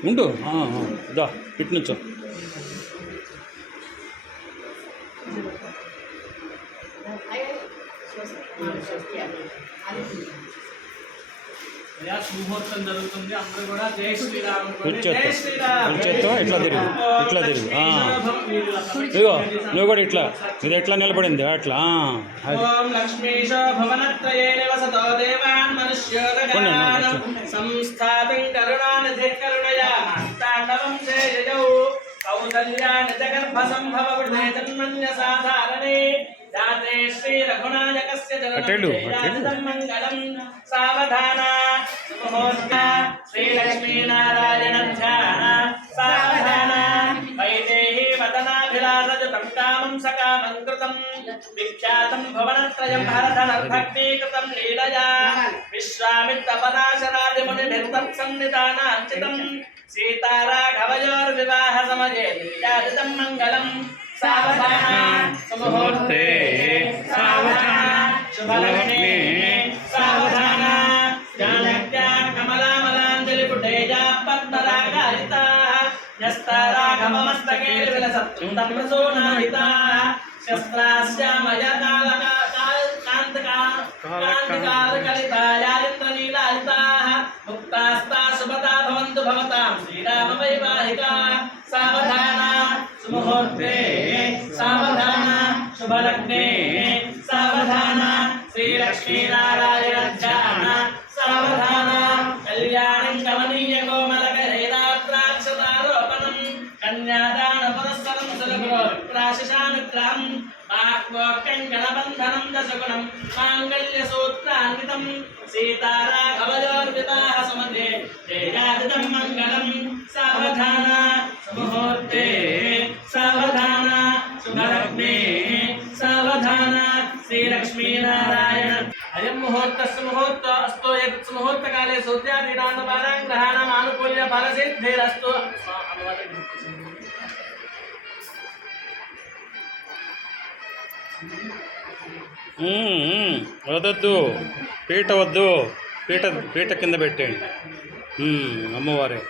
ఉండు దా ఇటు నుంచో శుభముహూర్తం జరుగుతుంది అందరూ కూడా జై శ్రీరామ్ చేత్తో ఇట్లా తిరుగు ఇట్లా తిరుగు ఇదిగో నువ్వు కూడా ఇట్లా ఇది ఎట్లా నిలబడింది అట్లా ఓం లక్ష్మీశ భవనత్రయే నివసతో దేవాన్ మనుష్యోదగాన్ సంస్థాతం కరుణానిధి కరుణయా తాండవం సేయౌ కౌసల్యాని జగర్భ సంభవ వృధే జన్మన్య సాధారణే జాతే శ్రీ రఘునాయకస్య జననం మంగళం సావధాన ముహూర్త శ్రీ లక్ష్మీ నారాయణ ధ్యాన సావధాన వైదేహి వదనాభిలాషజుతం కామం సకామం కృతం విఖ్యాతం భువనత్రయం హరధనర్భక్తీకృతం లీలయా విశ్వామిత్రపరాశరాదిమునిభిర్తత్సన్నిధానాంచితం సీతారాఘవయోర్వివాహ సమయే లీలాదితం మంగళం సావధాన ముహూర్తే సావధాన శుభలగ్నే సావధాన జానక్యా కమలామలాంజలి పుటేజా పద్మరాగాయితా న్యస్తారాఘవమస్తకే విలసత్తు తమసోనాయితా శస్త్రాస్యామయ కాంతికాలితాయాలిత్రనీలాయితాః ముక్తాస్తా శుభతా భవంతు భవతాం శ్రీరామ వైవాహికా సావధాన సుముహూర్తే సావధాన శుభలగ్నే సావధాన శ్రీలక్ష్మీనారాయణ ధ్యాన సావధాన కళ్యాణం కమనీయ కోమలకరేణాద్రాక్షతారోపణం కన్యాదాన పురస్సరం సులభో విప్రాశిషామిత్రం బాహ్వోకంకణబంధనం దశగుణం మాంగళ్యసూత్రాన్వితం సీతారాఘవయోర్వివాహ సమదే జయాదితం మంగళం సావధాన సుముహూర్తే సావధాన శుభలగ్నే సావధాన శ్రీలక్ష్మీనారాయణ అయం ముహూర్తస్సు ముహూర్త అస్తో యత్ ముహూర్తకాలే సూర్యాదీనాన్నపానాం గ్రహాణం ఆనుకూల్య ఫలసిద్ధిరస్తు వదద్దు పీట వద్దు పీట పీట కింద పెట్టేయండి అమ్మవారే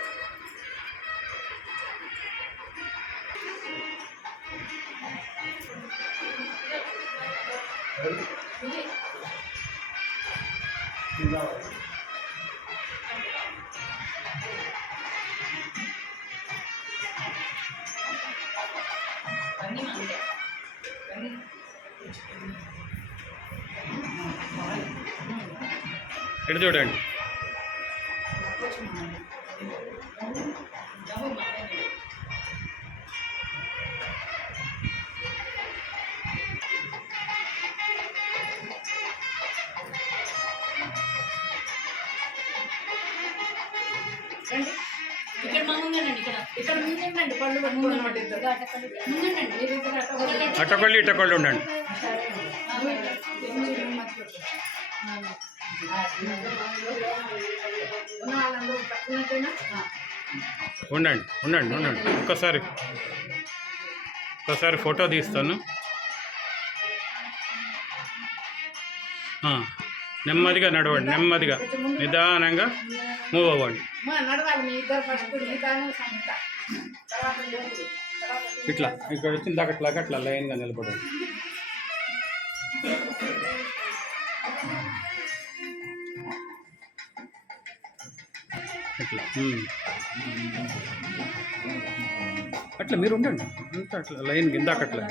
ఇటు చూడండి ఇక్కడ మా ముందేనండి ఇక్కడ ముందుండండి పళ్ళు పట్టుకోండి ముందుండండి మీరు ఇద్దరు అటొకళ్ళు ఇటొకళ్ళు ఉండండి. ఉండండి ఉండండి ఉండండి ఒక్కసారి ఫోటో తీస్తాను. నెమ్మదిగా నడవండి, నెమ్మదిగా నిదానంగా మూవ్ అవ్వండి. నడవాలి మీ ఇద్దరు ఫస్ట్ నిదానం సంత తర్వాత ఇట్లా ఇక్కడ వచ్చిన దాకా అట్లా లైన్గా నిలబడండి. ఇట్లా అట్లా మీరు ఉండండి అంతా అట్లా లైన్ ఇందాక అట్లా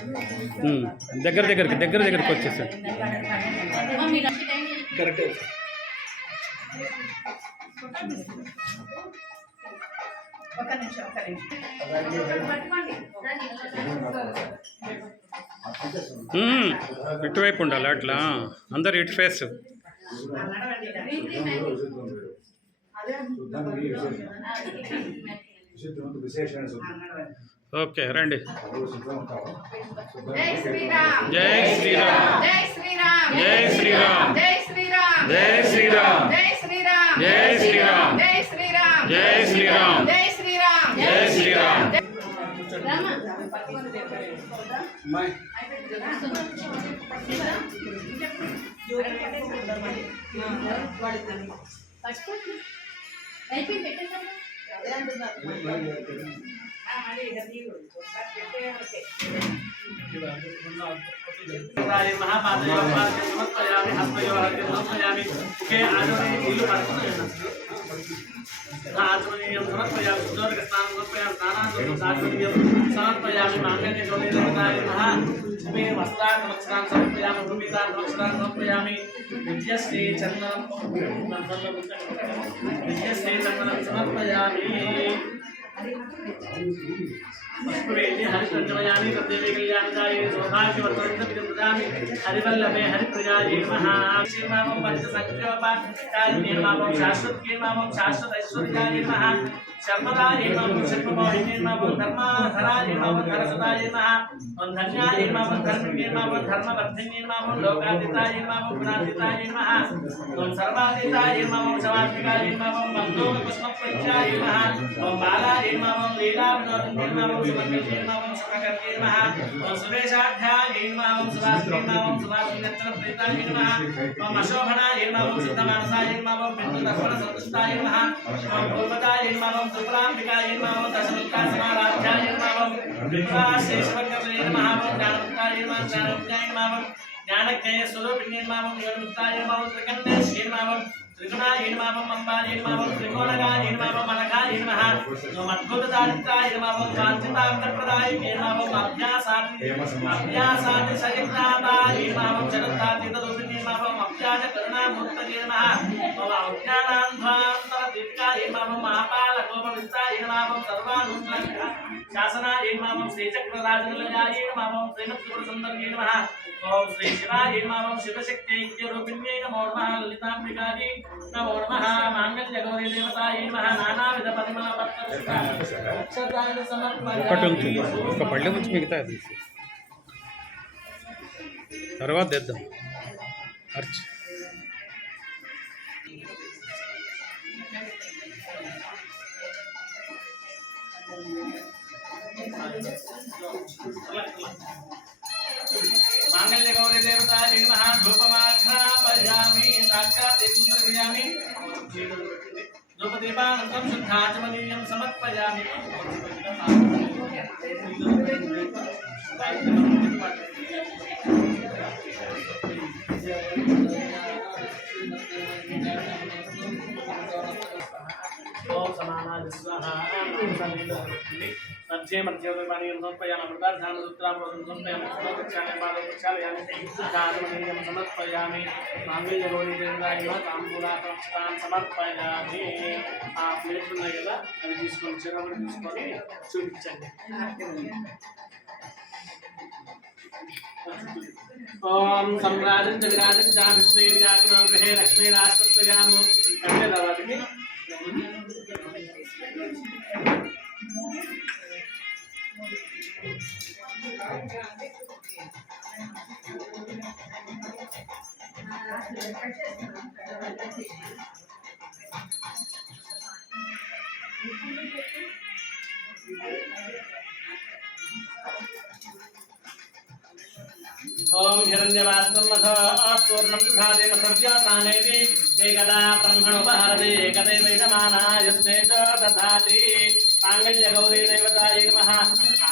దగ్గరికి వచ్చేసాడు. కరెక్టే. ఒక నిమిషం ఇటువైపు ఉండాలి అట్లా అందరు ఇటు ఫేస్. ఓకే రండి. జై శ్రీరామ్ జై శ్రీరామ్ జై శ్రీరామ్ జై శ్రీరామ్ జై శ్రీరామ్ జై శ్రీరామ్ జై శ్రీరామ్ జై శ్రీరామ్ జై శ్రీరామ్ జై శ్రీరామ్ జై శ్రీరామ్ జై శ్రీరామ్. हरिप्रज्वयामि तद्देवी कल्याणदायिनी सौभाग्यवर्धनमिदं हरिवल्लभे हरिप्रियायै नमः क्षेमावं पंचसंख्योपाकारिण्ये नमः शाश्वतकेमावं शाश्वत ऐश्वर्यायै नमः शर्मदायै नमः शर्ममोहिनी नमः धर्माधरायै नमः धरसदायै नमः धन्यायै नमः धर्मिण्ये नमः धर्मवर्धिन्ये नमः लोकातीतायै नमः गुणातीतायै नमः सर्वातीतायै नमः शवात्मिकायै नमः बन्धो पुष्पप्रत्यायै नमः बालायै नमः लीलाविनोदिन्ये नमः सुमङ्गल्ये नमः सुखकर्ये नमः सुरेशाढ्यायै नमः सुवासिने नमः सुवासिनेत्रप्रीतायै नमः अशोभनायै नमः सिद्धमानसायै नमः बिन्दुदर्पणसन्तुष्टायै नमः भूपतायै नमः त्रिपुराम्बिकायै नमः दशमुखासनाराध्यायै नमः विप्राशेषवकर्ये नमः ज्ञानमुक्तायै नमः ज्ञानमुक्तायै नमः ज्ञानज्ञेयस्वरूपिण्ये नमः योगमुक्तायै नमः त्रिकण्डेश्यै नमः त्रिगुणायै नमः अम्बायै नमः त्रिकोणगायै नमः मनघायै नमः अद्भुतदारिद्रायै नमः कान्तितार्थप्रदायै नमः अभ्यासादिशयज्ञातायै नमः जगत्तातीतरूपिण्ये नमः अभ्याजकरुणामूर्तये नमः अज्ञानान्ध्वान्तरदीपिकायै नमः महापालगोपवित्तायै नमः सर्वानुष्ठानः शासनायै नमः श्रीचक्रराजनिलयायै नमः श्रीमत्त्रिपुरसुन्दर्यै नमः ओम श्री शिवाय नमः शिवशक्त्यैक्यरूपिण्यै नमो नमः ललिताम्बिकायै नमो नमः माङ्गल्यगौरी देवतायै नमः नानाविध परिमళపత్రాన్ని ఒకటి ఉంచు, ఒక పళ్ళె ఉంచి మిగతా తీసి తర్వాత తెద్దాం. అర్చ్ मांगल्यगौरी देवतायै नमः धूपमाघ्रापयामि साक्षात्कृष्यामि धूपदीपानन्तरं शुद्धाचमनीयं समर्पयामि ओम समानाय स्वाहा मध्ये मध्ये पानीयं समर्पयामि अमृतार्थान् रुद्रामृतं समर्पयामि समर्पयामि बालवृक्षालयामि दानमनीयं समर्पयामि माङ्गल्यगौरी देवतायै नमः ताम्बूलापक्षान् समर्पयामि ఆ ప్లేట్ ఉన్నాయి కదా అవి తీసుకొని చెరవడి తీసుకొని చూపించండి. ఓం సంరాజం జగరాజం జావిశ్రీర్యాకున గృహే లక్ష్మీరాష్ట్రయాము అంటే వాటికి ओम हिरण्यवात्रं पूर्णं दधाते सर्व्यासानेति एकदा ब्रह्मणोपहरते एकदै वैदमानायस्ते च दधाति माङ्गल्यगौरी देवतायै नमः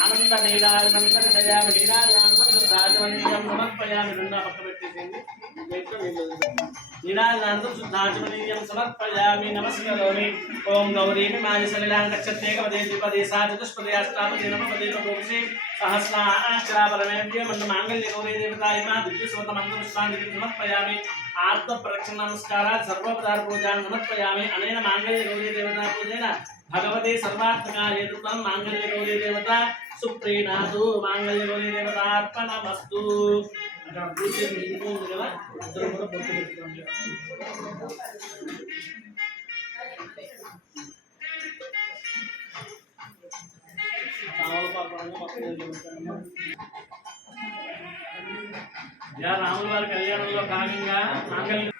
आनन्दनीराजनन्दनशयामि नीराजनान्दं समर्पयामि नीराजनान्दं शुद्धाचमनीयं समर्पयामि नमस्करोमि ओम गौरीं मायसलिलां गच्छत्येकपदे द्विपदे सा चतुष्पदे अष्टापदे नवपदे नवोपदे सहस्राक्षरा परमेभ्यो मन्नमाङ्गल्यगौरी देवतायै नमः दिव्यस्वतमन्त्रपुष्पाञ्जलिं समर्पयामि आत्मप्रदक्षिण नमस्कारात् सर्वोपचारपूजां समर्पयामि अनेन माङ्गल्यगौरी देवता पूजेन भगवते सर्वात्मकायै त्वं माङ्गल्यगौरी देवता सुप्रीणातु माङ्गल्यगौरी देवतार्पणमस्तु अక్కడ పూజ ఉంది కదా అందరూ కూడా పొట్టు పెట్టుకోండి రాముల వారి కళ్యాణంలో భాగంగా మాంగళ్య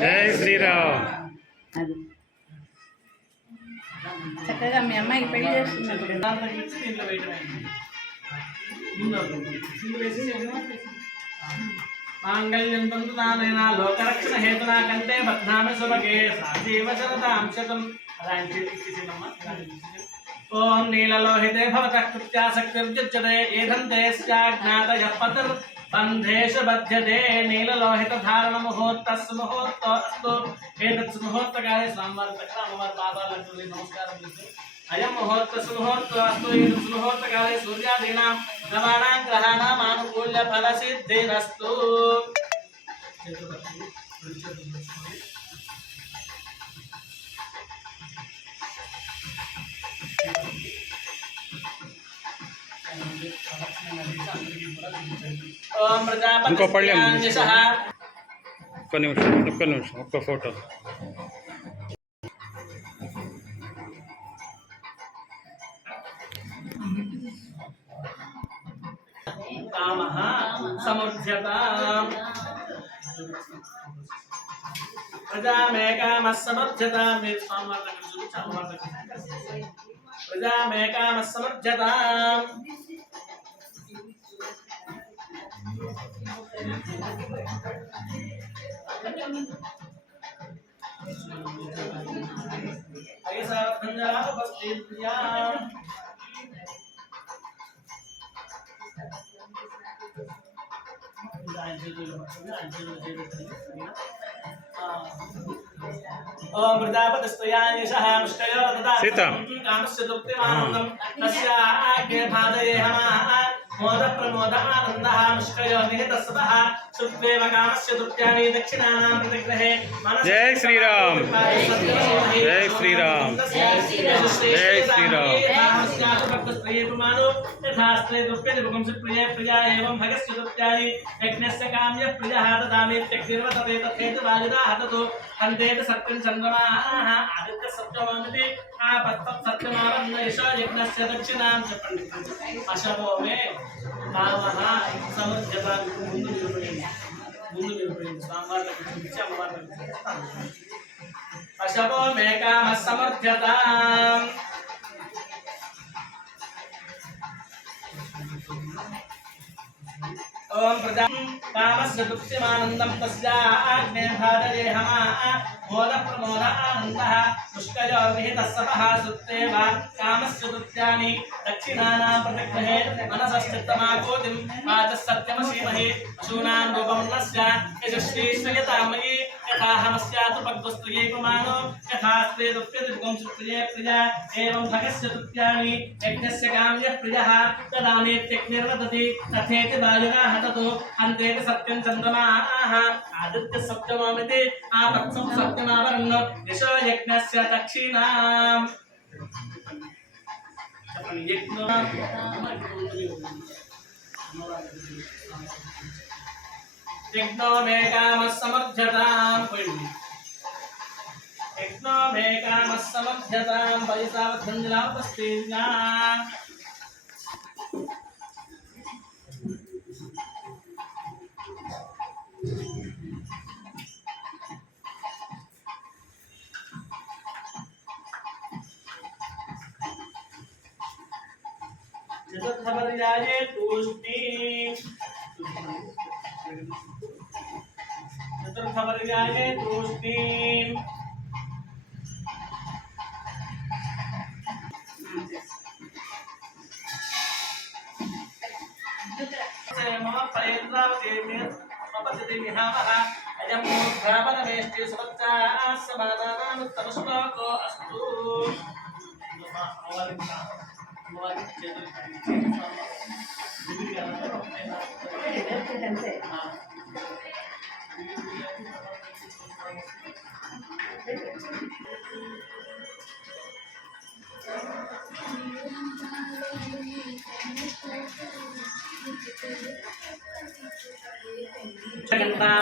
జై శ్రీరామ్. చక్కగా మీ అమ్మాయికి పెళ్లి చేస్తున్నారు. దీంట్లో వేయటమైంది మాంగళ్యం తంతునానైనా లోకరక్షణ హేతునా కంటే బధ్నామి సుభగే సాజీవ శరదాం శతం అలాంటి ఇచ్చేసిందమ్మా. ఓం నీలలోహితే భవతః కృత్యాసక్తిర్యుజ్యతే ఏధంతే స్యాజ్ఞాతయ పతిర్ బంధేషు బధ్యతే నీలలోహిత ధారణ ముహూర్తస్సు ముహూర్తోస్తు ఏతత్సు ముహూర్తకాలే స్వామివారి దగ్గర అమ్మవారి పాదాలకు నమస్కారం చేస్తూ అయం ముహూర్తస్సు ముహూర్తోస్తు ఏతత్సు ముహూర్తకాలే సూర్యాదీనాం నవానాం గ్రహాణాం ఆనుకూల్య ఫలసిద్ధిరస్తు. ఓం ప్రజాపతి ఇంకో పళ్ళెం ఒక్క నిమిషం ఒక్క ఫోటో. కామః సముద్యతాం ప్రజామేకామః సమర్థ్యతాం. మీరు స్వామివారి దగ్గర చూపించి అమ్మవారి దగ్గర ప్రజామేకామః సమర్థ్యతాం. ఓం ప్రజాపతిస్తయానిషః ముష్కయో సీత. కామస్య తృప్తిమానందం తస్య ఆజ్ఞే భాదయేహమః మోద ప్రమోద ఆనందః ముష్కయో నిహితస్వః శుద్వేవ కామస్య తృప్త్యాని దక్షిణానాం ప్రతిగ్రహే. జై శ్రీరామ్. జై శ్రీరామ్. జై శ్రీరామ్. యథాస్త్రే దుఃఖే పుంసి ప్రియ ప్రియ ఏవం భగస్య తృప్త్యాని యజ్ఞస్య కామ్య ప్రియః దదామి త్యక్తిర్వతతే తథేతు వాయునా హతతు హంతేత సత్యం చంద్రమాః ఆదిత్య సత్యమామితి ఆ పత్త సత్యమావన్న యశో యజ్ఞస్య దక్షిణాం చెప్పండి. అశవోమే కామః సమర్థ్యత. ముందు నిలబడింది స్వామివారికి చూపించి అమ్మవారికి అశవో మే కామః సమర్థ్యతాం. ఓం ప్రజా కామస్య తృప్తిమానందం తస్యా ఆజ్ఞే భాదయేహమః మోద ప్రమోద ఆనందః ముష్కయో నిహితస్సపః సుత్తేవ కామస్య తృప్త్యాని దక్షిణానాం ప్రతిగ్రహే మనసశ్చిత్తమాకోతిం వాచస్సత్యమసీమహి శూనాం రూపమున్నస్య యశస్వీశ్వయతామయీ యథాహమస్యాతు పద్మస్త్రియై పుమానో యథాస్త్రే దుఃఖతి పుంసత్రియే ప్రియా ఏవం భగస్య తృప్త్యాని యజ్ఞస్య కామ్య ప్రియః తదానేత్యగ్నిర్వదతి తథేతి వాయునా హతతు హంతేతి సత్యం చంద్రమాః ఆదిత్య సప్తమామితి ఆ పత్సం సత్యమావరన్న యశో యజ్ఞస్య దక్షిణాం. యజ్ఞో మే కామః సమర్థ్యతాం. యజ్ఞో మే కామః సమర్థ్యతాం. పైసావధంజలాపస్తేజ్ఞా चतुर्थपर्याये तूष्णी चतुर्थपर्याये तूष्णी मम प्रयत्नावतीर्य अपसति विहावः अयं मूर्धापरमेष्टि सुवच्चाः समादानामुत्तमश्लोको अस्तु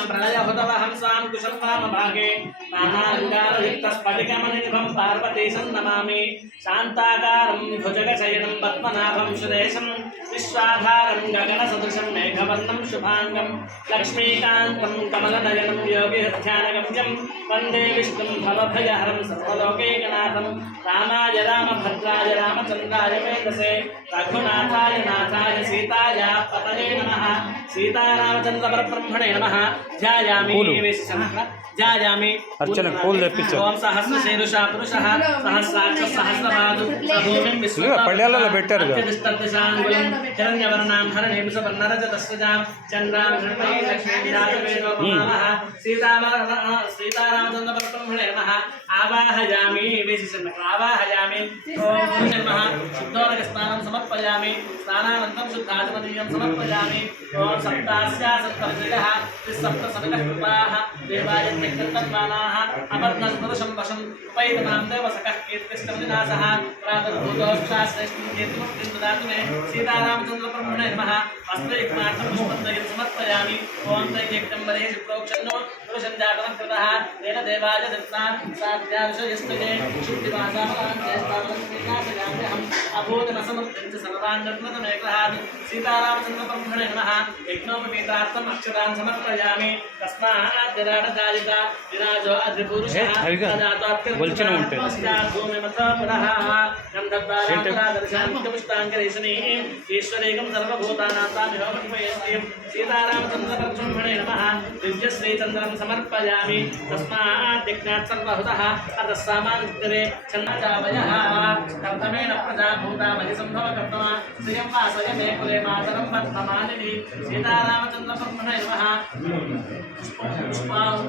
प्रलयहुतवहंसां कुशं वामभागे नानालङ्कारयुक्तस्फटिकमणिनिभं पार्वतीशं नमामि शान्ताकारं भुजगशयनं पद्मनाभं सुरेशं विश्वाधारं गगनसदृशं मेघवर्णं शुभाङ्गं लक्ष्मीकान्तं कमलनयनं योगिहृध्यानगम्यं वन्दे विष्णुं भवभयहरं सर्वलोकैकनाथं रामाय रामभद्राय रामचन्द्राय वेदसे रघुनाथाय नाथाय सीताय पतये नमः सीतारामचन्द्र परब्रह्मणे नमः ध्यायामि ध्यायामि अर्चन फूल తెప్పించు ఓం సహస్రశీర్షా పురుషః సహస్రాక్ష సహస్రపాదు భూమిం పళ్ళెలలో పెట్టారు విశ్వదిశాంగులం హిరణ్యవర్ణాం హరణీం సువర్ణరజతస్రజాం చంద్రాం ధృపై లక్ష్మీ విరాజవేణోపమానః సీతారామచంద్ర పరబ్రహ్మణే నమః ఆవాహయామి వేసిసన్న ఆవాహయామి ఓం నమః శుద్ధోదక స్నానం సమర్పయామి స్నానానంతరం శుద్ధాచమనీయం సమర్పయామి ఓం సప్తాస్యా సప్తర్షయః సప్త సవితః కృపాః దేవాయ कर्तन्मानाः अपर्णस्पदशं वशं उपैतनां देवसकः कीर्तिष्टविनाशः प्रातर्भूतोक्षाश्रेष्ठं कीर्तिमुक्तिं ददातु मे सीतारामचन्द्रब्रह्मणे नमः हस्तयुग्मार्थं पुष्पद्वयं समर्पयामि ॐ त्रैजगदम्बरे शुक्रोक्षन्नो पुरुषं जातः कृतः तेन देवाय दत्ता साध्याविषयस्तुते शुद्धिवासामलाञ्चेष्टावलक्ष्मीनाशयाम्यहम् अभूतनसमर्थिं च सर्वाण्डर्मतमेकहात् सीतारामचन्द्रब्रह्मणे नमः यज्ञोपवीतार्थम् अक्षरान् समर्पयामि तस्मात् विराटदायिका विराजो अद्रिपुरुषः बोलचना ఉంటుంది ईश्वरेकं सर्वभूतानां तामिहोपयस्तीं सीतारामचन्द्रब्रह्मणे नमः दिव्यश्रीचन्द्रं समर्पयामि तस्मात् दिग्नात् सर्वहुतः अतः सामान्यरे छन्नचावयः कर्तमेन प्रजाभूता मयिसम्भव कर्तमा श्रियं वासय मे कुले मातरं पद्ममालिनी सीतारामचन्द्रब्रह्मणे नमः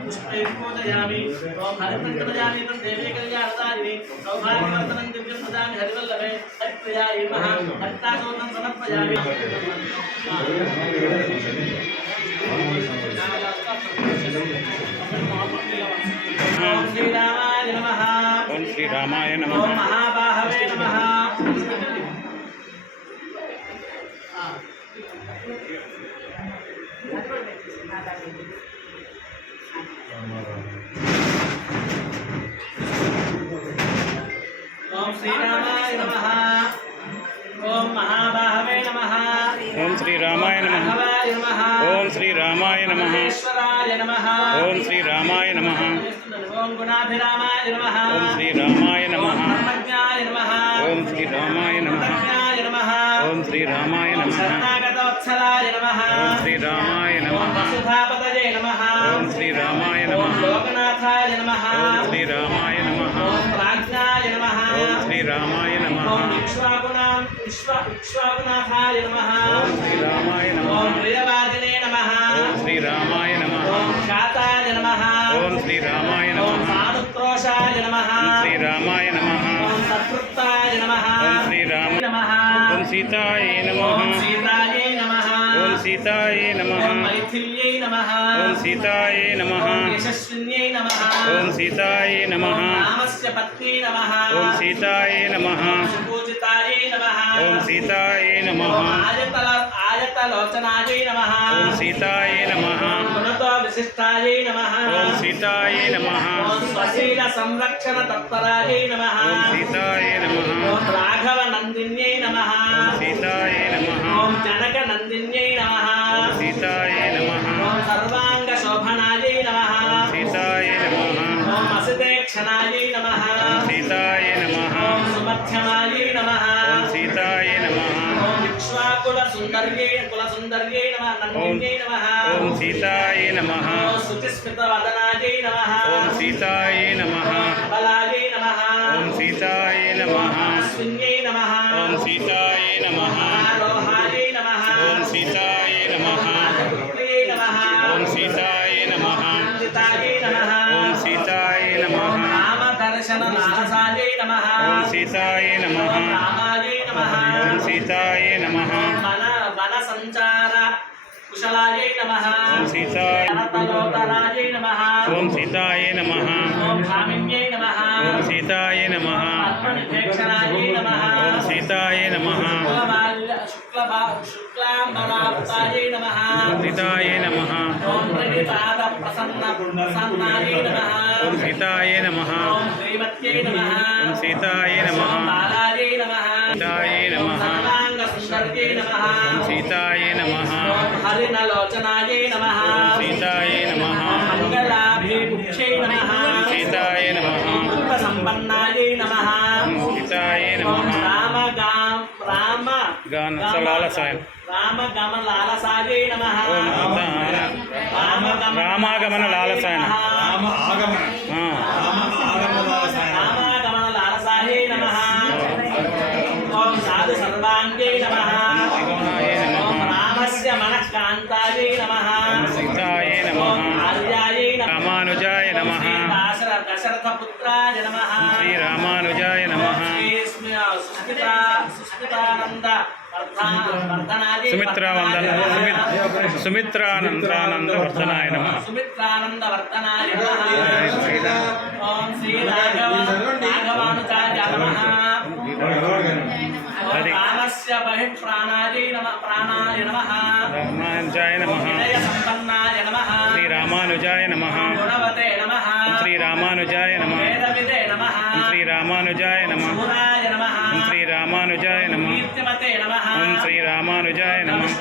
पुष्पैर्पूजयामि ओं हरिप्रजामि तं देवी कल्याणदायिनी सौभाग्यवर्धनं दिव्यं ददामि हरिवल्लभे हरिप्रियायै नमः हरितागोत्रं समर्पयामि ओं श्रीरामाय नमः ఓం శ్రీ రామాయ నమః ओं महाबाहवे नमः ओम श्रीरामाय नमः ओम महाबाहवे नमः ఓం శ్రీ రామాయ నమః राघवाय नमः ఓం శ్రీ రామాయ నమః महेश्वराय नमः ఓం శ్రీ రామాయ నమః ओम गुणाभिरामाय नमः ఓం శ్రీ రామాయ నమః धर्मज्ञाय नमः ఓం శ్రీ రామాయ నమః धर्मज्ञाय नमः ఓం శ్రీ రామాయ నమః शरणागतवत्सलाय नमः ఓం శ్రీ రామాయ ओम నమః वसुधापतये नमः ఓం శ్రీ రామాయ ओम నమః लोकनाथाय नमः ఓం శ్రీ రామాయ నమః ओम प्राज्ञाय नमः ఓం శ్రీ రామాయ నమః ओम विश्वाकुनाथाय नमः ఓం శ్రీ రామాయ నమః ओम प्रियवादिने नमः ఓం శ్రీ రామాయ నమః ओम शाताय नमः ఓం శ్రీ రామాయ ओम నమః सानुक्रोशाय नमः ఓం శ్రీ రామాయ నమః ओम सत्कृताय नमः ఓం శ్రీ రామ नमः ఓం సీతాయ నమః ओम सीतायै नमः ఓం సీతాయ నమః ओम मैथिल्यै नमः ఓం సీతాయ నమః ओम यशस्विन्यै नमः ఓం సీతాయ నమః ओम रामस्य पत्नी नमः ఓం సీతాయ నమః सुपूजितायै नमः ఓం సీతాయ నమః ओम आयतलोचनायै नमः ఓం సీతాయ నమః पुनतो విశిష్టాయై నమః ఓం సీతాయే నమః ఓం స్వశీల సంరక్షణ తత్పరాయై నమః ఓం సీతాయే నమః ఓం రాఘవ నందిన్యై నమః సీతాయే నమః ఓం జనక నందిన్యై నమః సీతాయే నమః ఓం సర్వాంగ శోభనాయై నమః సీతాయే నమః ఓం అసితేక్షణాయై నమః సీతాయే నమః ఓం సుమధ్యమాయై నమః ఓం సీతాయే నమః ఓం ఇక్ష్వాకుల సుందర్యై నమః నందిన్యై నమః ఓం సీతాయే నమః ఓం శుచిస్మిత వదనాయై నమః ఓం సీతాయే నమః బలాయై నమః ఓం సీతాయే నమః అస్మిన్యై నమః ఓం సీతాయే నమః ఆరోహాయై నమః ఓం సీతాయే నమః పుత్ర్యై నమః ఓం సీతాయే నమః నందితాయై నమః ఓం సీతాయే నమః రామదర్శన నాసాయై నమః ఓం సీతాయే నమః ఓం రామాయై నమః ఓం సీతాయే నమః వన సంచార కుశలాయై నమః ఓం సీతాయే జనతలోదరాయై నమః ఓం సీతాయే నమః ఓం భామిన్యై నమః ఓం సీతాయే నమః పద్మనిభేక్షణాయై నమః ఓం సీతాయే నమః శుక్లాంబరాప్తాయై నమః సీతాయే నమః ఓం ప్రణిపాద ప్రసన్నాయై నమః ఓం సీతాయే నమః ఓం శ్రీమత్యై నమః ఓం సీతాయే నమః ఓం బాలాయై నమః సీతాయే నమః సర్వాంగ సుందర్యై నమః ఓం సీతాయే నమః ఓం హరినలోచనాయై నమః సీతాయే నమః మంగళాభిముఖ్యై నమః సీతాయే నమః పూర్వ సంపన్నాయై నమః సీతాయే ఓం నమః గానసలాలసాయం రామగమన లాలసాయై నమః ఓం రామాగమన లాలసాయన రామగమన లాలసాయై నమః ఓం సాధు సర్వాంగై నమః ఓం రామస్య మనఃకాంతాయై నమః సీతాయే ఓం నమః ఆర్యాయై నమః రామానుజాయ నమః దశరథ పుత్రాయ నమః శ్రీ రామానుజాయ నమః సుస్మితానంద వర్ధనాయై సుమిత్రానందానంద వర్ధనాయ నమః సుమిత్రానంద వర్ధనాయ నమః ఓం శ్రీ రాఘవానుజాయ నమః ఓం రామస్య బహిఃప్రాణాయ నమః రామానుజాయ నమః వినయ సంపన్నాయ నమః శ్రీ రామానుజాయ నమః గుణవతే నమః శ్రీ రామానుజాయ నమః వేదవిదే నమః శ్రీ రామానుజాయ నమః శూరాయ నమః శ్రీ రామానుజాయ నమః కీర్తిమతే నమః ఓం శ్రీ రామానుజాయ నమః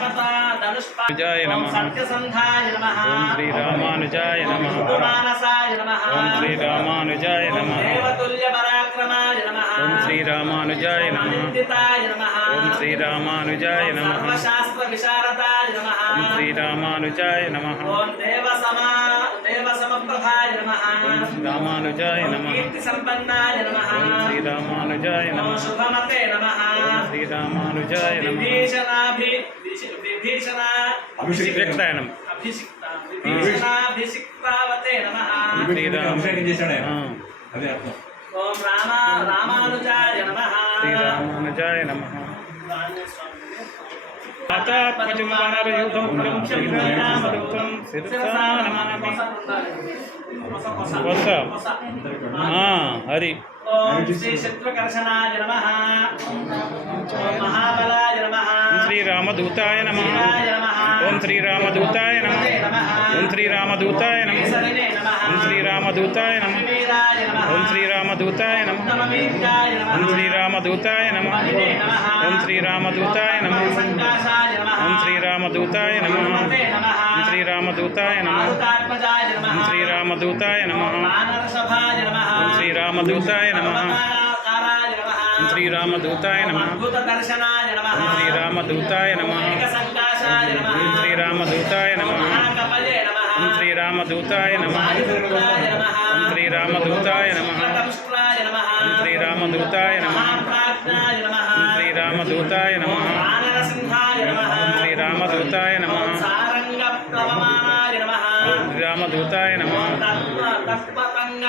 ధనుష్పాయ నమః సత్యసంధాయ నమః ఓం శ్రీ రామానుజాయ నమః మానసాయ నమః ఓం శ్రీ రామానుజాయ నమః దేవతుల్య పరాక్రమాయ నమః ఓం శ్రీ రామానుజాయ నమః నిందితాయ నమః ఓం శ్రీ రామానుజాయ నమః సర్వశాస్త్ర విశారదాయ నమః ఓం శ్రీ రామానుజాయ నమః ఓం దేవసమప్రభాయ నమః ఓం శ్రీ రామానుజాయ నమః కీర్తి సంపన్నాయ నమః ఓం శ్రీ రామానుజాయ ఓం నమః శుభమతే నమః ఓం శ్రీ రామానుజాయ నమః విభిక్షాయ నమః విభీషణాభిషిక్తావతే నమః శ్రీ రామ ఓం రామానుజాయ నమః శ్రీ రామానుజాయ నమః అది ఓం శ్రీ శత్రుకర్షణాయ నమః ఓం మహాబలాయ నమః శ్రీ రామదూతాయ నమః శివాయ నమః ఓం శ్రీ రామదూతాయ నమః ఓం శ్రీ రామదూతాయ నమః కేసరినే నమః ఓం శ్రీ రామదూతాయ నమః వీరాయ నమః ఓం శ్రీ రామదూతాయ నమః ఉత్తమవీర్యాయ నమః ఓం శ్రీ రామదూతాయ నమః మహినే నమః ఓం శ్రీ రామదూతాయ నమః సంకాశాయ నమః ఓం శ్రీ రామదూతాయ నమః హనుమతే నమః ఓం శ్రీ రామదూతాయ నమః మారుతాత్మజాయ నమః ఓం శ్రీ రామదూతాయ నమః వానరసభాయ నమః ఓం శ్రీ రామదూతాయ నమః అవతారాయ నమః ఓం శ్రీ రామదూతాయ నమః అద్భుత దర్శనాయ నమః ఓం శ్రీ రామదూతాయ నమః ఏక సంకాశాయ నమః ఓం శ్రీ రామదూతాయ నమః మహాకపయే నమః ఓం శ్రీ రామదూతాయ నమః వాయుపుత్రాయ నమః ఓం శ్రీ రామదూతాయ నమః శతపుష్ట్రాయ నమః ఓం శ్రీ రామదూతాయ నమః మహాప్రాజ్ఞాయ నమః ఓం శ్రీ రామదూతాయ నమః వానరసింహాయ నమః ఓం శ్రీ రామదూతాయ నమః సారంగ ప్లవమానాయ నమః ఓం శ్రీ రామదూతాయ నమః తత్పతంగ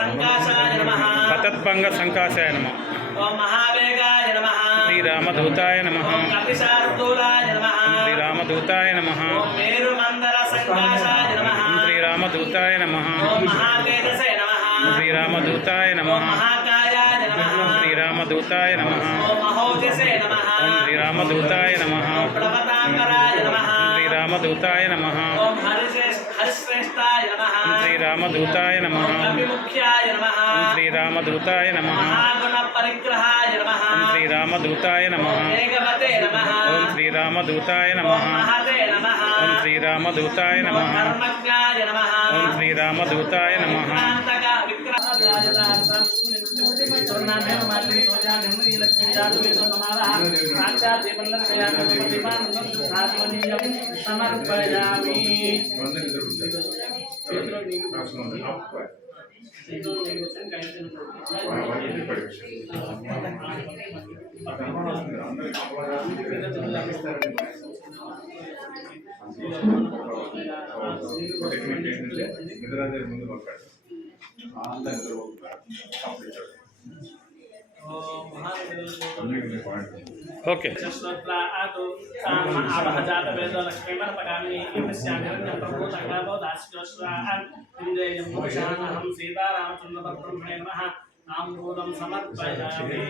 సంకాశాయ నమః పతత్పంగ సంకాశాయ నమః ఓం మహావేగాయ నమః శ్రీ రామదూతాయ నమః ఓం కపిశార్దూలాయ నమః శ్రీ రామదూతాయ నమః ఓం మేరుమందర సంకాశాయ నమః ఓం శ్రీ రామదూతాయ నమః ఓం మహాతేజసే నమః ఓం శ్రీ రామదూతాయ ఓం నమః మహాకాయాయ నమః ఓం శ్రీ రామదూతాయ నమః ఓం మహోజసే నమః ఓం శ్రీ రామదూతాయ నమః ఓం ప్లవతాంబరాయ నమః ఓం శ్రీ రామదూతాయ నమః ఓం హరిశ్రేష్ఠాయ శ్రీరామజ్యేష్ఠాయ నమః శ్రీరామదూతాయ నమః కవిముఖ్యాయ నమః శ్రీరామదూతాయ నమః మహాగుణ పరిగ్రహాయ నమః శ్రీరామదూతాయ నమః వేగవతే నమః ఓం శ్రీరామదూతాయ నమః మహతే నమః ఓం శ్రీరామదూతాయ నమః ధర్మజ్ఞాయ నమః ఓం శ్రీరామదూతాయ నమః విక్రాంతక విగ్రహరాజదార్థం స్వర్ణాభ్యం మాత్రం సోజాభ్యం నీలక్ష్మీ జాతవేదో నమః సాక్షాత్ దీపందర్శయామి దీపానందం శుద్ధాత్మనీయం సమర్పయామి ఓకే శ్రోత్రాదు ఆవహజాత వేదో లక్ష్మీమర్పగామి యస్యామిరణ్యం ప్రభూతంగాభో దాస్యోశ్రాన్ ఇంద్రేయం మోషానహం సీతారామచంద్రపత్రమే నమః నామూలం సమర్పయామి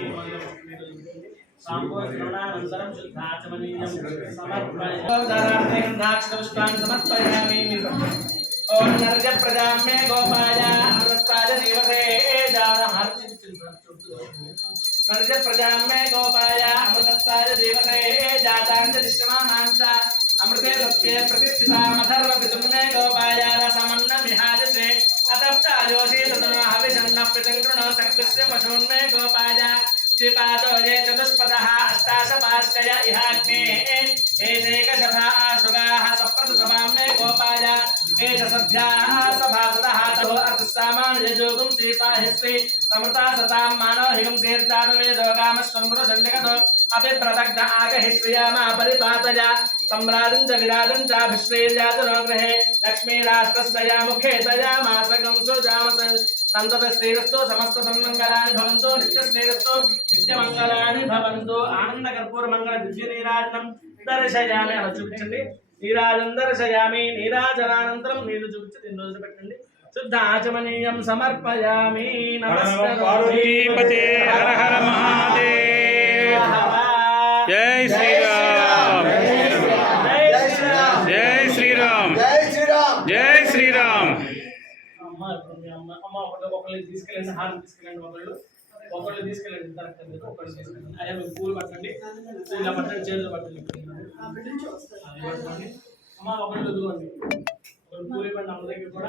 సాంబోధనానంతరం శుద్ధాచమనీయం సమర్పయామి గంధాక్షపుష్పాన్ని సమర్పయామి ఓం నర్గ ప్రజామే గోపాయ అమృతాయ దేవతే నర్గ ప్రజామే గోపాయ అమృతాయ దేవతే జాతాంచ దిశ్యమానాంచ అమృతే సత్యే ప్రతిష్ఠితామధర్వ పితుమ్నే గోపాయ రసమన్న మిహాజసే అతప్తాయోషి తదన హవిషన్న పితంగృణ సక్తస్య పశూన్మే గోపాయ శ్రీపాదో ఏ చతుష్పదః అష్టాశపాశ్చయ ఇహాగ్నే ఏకశభా శృగాః సప్రతిసమామ్నే గోపాయ ఏకసభ్యాः సభాసదः తో అర్థసామాన్యజోగం శ్రీపాహిశ్రీ సమృతా సతాం మానోహిగం తీర్థానువేదోగామస్వంబుర సంజగతో అభిప్రదగ్ధ ఆగహిశ్రియామ పరిపాతయ सम्राजं च विराजं चाभिश्रेयातनो गृहे लक्ष्मीराष्ट्रस्य मुखे तया मासकं सुजामस सन्ततश्रीरस्तु समस्तसन्मङ्गलानि भवन्तु नित्यश्रीरस्तु नित्यमङ्गलानि भवन्तु आनन्दकर्पूरमङ्गल दिव्यनीराजनं दर्शयामि అలా చూపించండి నీరాజనం దర్శయామి నీరాజనానంతరం నీరు చూపించి దీని రోజు పెట్టండి శుద్ధ ఆచమనీయం సమర్పయామి నమస్కారం పార్వతీపతే హర హర మహాదేవ్ జై శ్రీరామ్ జై శ్రీరామ్ జై శ్రీరామ్ అమ్మ ఒకళ్ళు తీసుకెళ్ళండి హారం తీసుకెళ్ళండి ఒకళ్ళు తీసుకెళ్ళండి ఇద్దరు ఒకళ్ళు తీసుకెళ్ళండి అయ్యా మీకు పూలు పట్టండి ఇలా పట్టండి చేతులు పట్టండి అమ్మ ఒకళ్ళు దూరండి పూలు ఇవ్వండి అమ్మ దగ్గర కూడా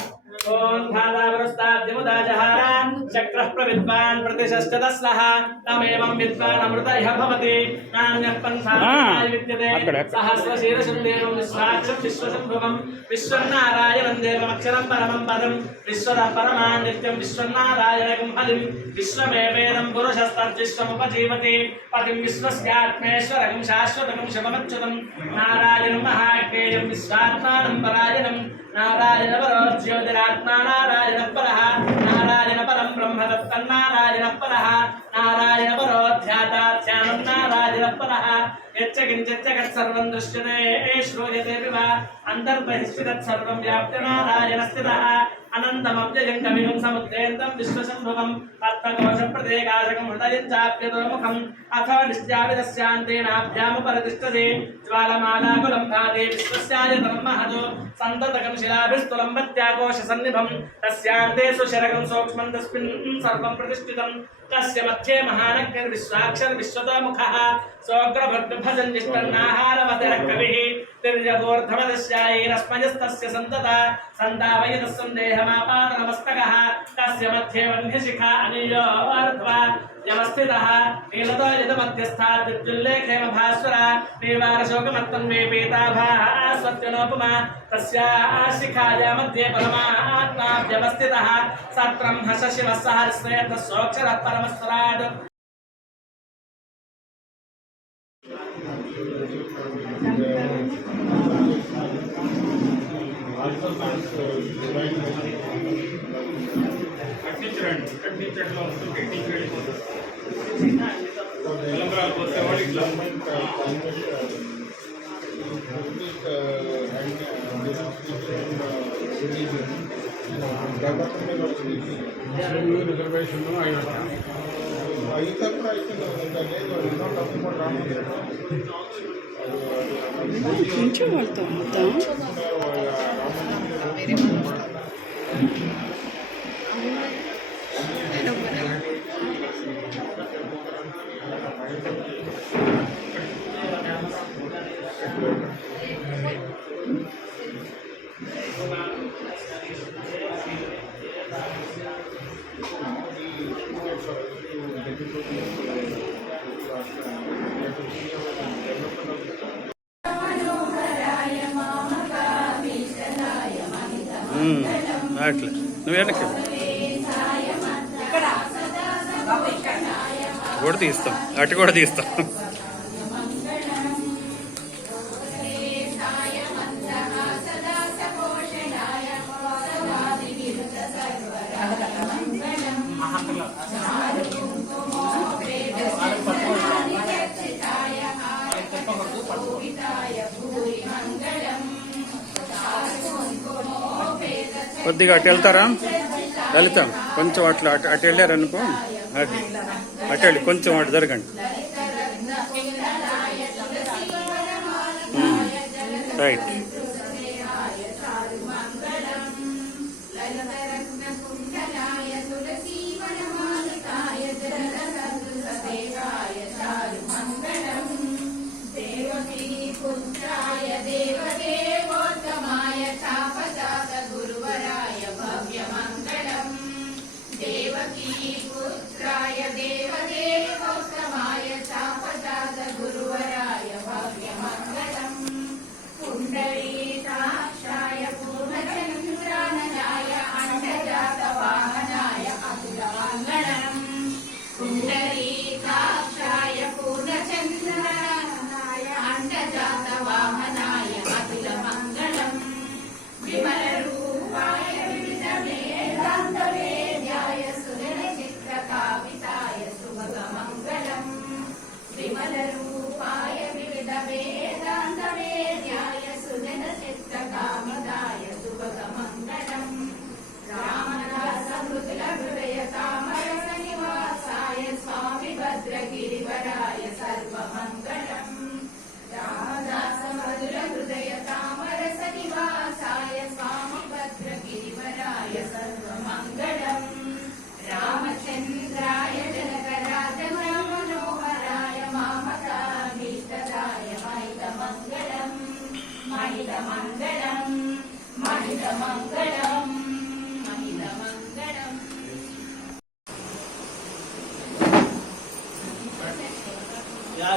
ఓం ధారావరస్తాద్యముదాజహార చక్రః ప్రవిద్వాన్ ప్రతిశస్తదస్లః తమేవం విద్వాన్ అమృత ఇహ భవతి నాన్యః పంథాయ విద్యతే సహస్రశీర్షం దేవం విశ్వాక్షం విశ్వసంభవం విశ్వన్నారాయణం దేవమక్షరం పరమం పదం విశ్వద పరమాన్ నిత్యం విశ్వన్నారాయణకం హరిం విశ్వమేవేదం పురుషస్తద్విశ్వముపజీవతి పతిం విశ్వస్యాత్మేశ్వరకం శాశ్వతకం శివమచ్యుతం నారాయణం మహాజ్ఞేయం విశ్వాత్మానం పరాయణం నారాయణ పరో జ్యోతిరాత్మా నారాయణ పరః నారాయణ పరం బ్రహ్మ తన్నారాయణ పరః నారాయణ పరో ధ్యాతాధ్యానం నారాయణ పరః యచ్చ కించచ్చ కత్సర్వం దృశ్యతే శ్రూయతే వివా అంతర్బహిష్ఠి తత్సర్వం వ్యాప్య నారాయణ స్థితః అనంతమవ్యయం కవిగం సముద్రేంతం విశ్వసంభవం పద్మకోశ ప్రదేకాశకం హృదయం చాప్యతోముఖం అథో నిశ్చావిదస్యాంతేనాభ్యాముపరితిష్టతే జ్వాలమాలాకులం భాదే విశ్వస్యాయతనం మహదో సంతతకం శిలాభిస్తులం వత్యాకోశ సన్నిభం తస్యాంతే సుశరకం సూక్ష్మం తస్మిన్ సర్వం ప్రతిష్ఠితం తస్య మధ్యే మహానగ్నిర్విశ్వాక్షర్ విశ్వతోముఖః సోగ్రభద్భజన్ నిష్పన్నాహారమతిర కవిః తిర్యగోర్ధమదస్యాయైరస్మయస్తస్య సంతత సంతావయత సందేహమాపాదనమస్తకః తస్య మధ్యే వన్యశిఖా అనీయోర్ధ్వా యమస్థితః నీలతో యతమధ్యస్థాత్ విద్యుల్లేఖేమ భాస్వర నీవారశోకమత్తన్మే పీతాభాస్వత్యనోపమా తస్యా శిఖాయా మధ్యే పరమాత్మా వ్యవస్థితః సత్బ్రహ్మ శివः సహస్రేణ సోక్షరः పరమస్వరాట్ రిజర్వేషన్ అయితే కొంచెం వెళ్తాం మొత్తం అట్లా నువ్వు వెనక్కి కూడా తీస్తాం, అటు కూడా తీస్తాం. కొద్దిగా అటు వెళ్తారా వెళ్తాం, కొంచెం అట్లా అటు వెళ్ళారనుకో, అది అటు వెళ్ళి కొంచెం అటు జరగండి. రైట్.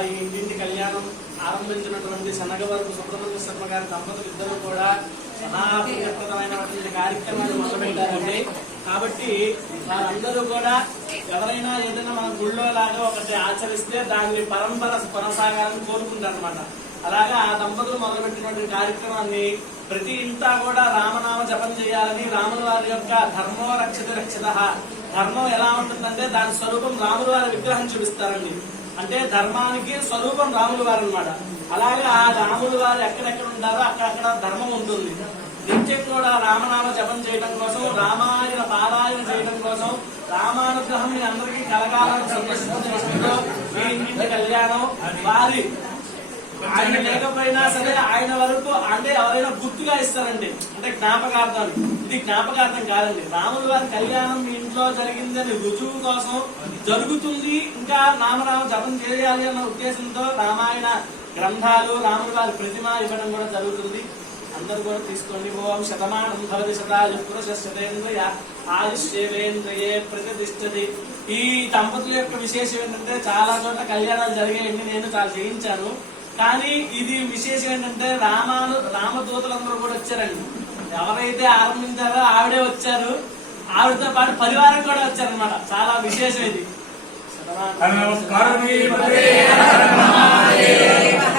ఈ ఇంటింటి కళ్యాణం ఆరంభించినటువంటి శనగవరపు సుబ్రహ్మణ్య శర్మ గారి దంపతులు ఇద్దరు కూడా సనాతనమైనటువంటి కార్యక్రమాలు మొదలుపెట్టారండి. కాబట్టి వారందరూ కూడా ఎవరైనా ఏదైనా మన గుళ్ళో లాగా ఒకటి ఆచరిస్తే దాన్ని పరంపర కొనసాగాలని కోరుకుంటారు అనమాట. అలాగా ఆ దంపతులు మొదలుపెట్టినటువంటి కార్యక్రమాన్ని ప్రతి ఇంటా కూడా రామనామ జపం చేయాలని, రాముల వారి యొక్క ధర్మో రక్షిత రక్షిత, ధర్మం ఎలా ఉంటుందంటే దాని స్వరూపం రాముల వారి విగ్రహం చూపిస్తారండి. అంటే ధర్మానికి స్వరూపం రాముల వారు అనమాట. అలాగే ఆ రాముల వారు ఎక్కడెక్కడ ఉంటారో అక్కడక్కడ ధర్మం ఉంటుంది. నిత్యం కూడా రామనామ జపం చేయడం కోసం, రామాయణ పారాయణ చేయడం కోసం, రామానుగ్రహం మీ అందరికీ కలగాలని సంతోషంతో ఈ ఇంటి కళ్యాణం వారి ఆయన లేకపోయినా సరే ఆయన వరకు అంటే ఎవరైనా గుర్తుగా ఇస్తారండి, అంటే జ్ఞాపకార్థం. ఇది జ్ఞాపకార్థం కాదండి, రాముల వారి కళ్యాణం మీ ఇంట్లో జరిగిందని రుజువు కోసం జరుగుతుంది. ఇంకా రామనామ జపం చేయాలి అన్న ఉద్దేశంతో రామాయణ గ్రంథాలు, రాముల వారి ప్రతిమ ఇవ్వడం కూడా జరుగుతుంది. అందరూ కూడా తీసుకోండి. ఓం శతమానం భవతి శతాయు పురుష శతేంద్రియ ఆయుష్యేంద్రియే ప్రతిష్టతి. ఈ దంపతుల యొక్క విశేషం ఏంటంటే చాలా చోట్ల కళ్యాణాలు జరిగాయండి, నేను చాలా చేయించాను. కానీ ఇది విశేషం ఏంటంటే రామదూతలందరూ కూడా వచ్చారండి. ఎవరైతే ఆరంభించారో ఆవిడే వచ్చారు, ఆవిడతో పాటు పరివారం కూడా వచ్చారనమాట. చాలా విశేషం ఇది.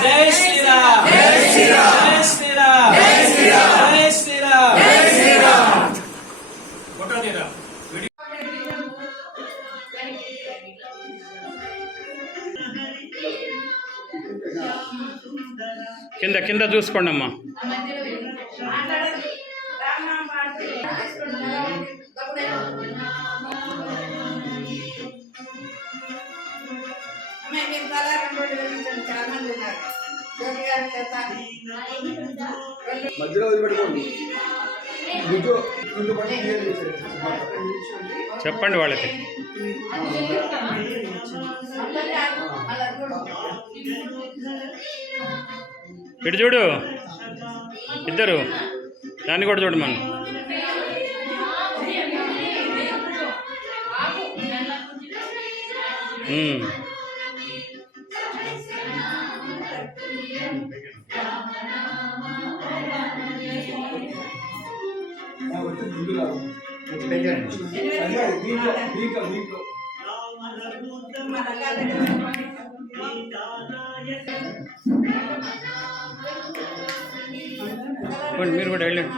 జై శ్రీరామ్, జై శ్రీరామ్, జై శ్రీరామ్, జై శ్రీరామ్, జై శ్రీరామ్. కింద కింద చూసుకోండి అమ్మా. మధ్యలో వదిలిపెట్టుకోండి. చెప్పండి వాళ్ళకి. ఇటు చూడు, ఇద్దరు దాన్ని కూడా చూడు. మనం మీరు కూడా వెళ్ళండి.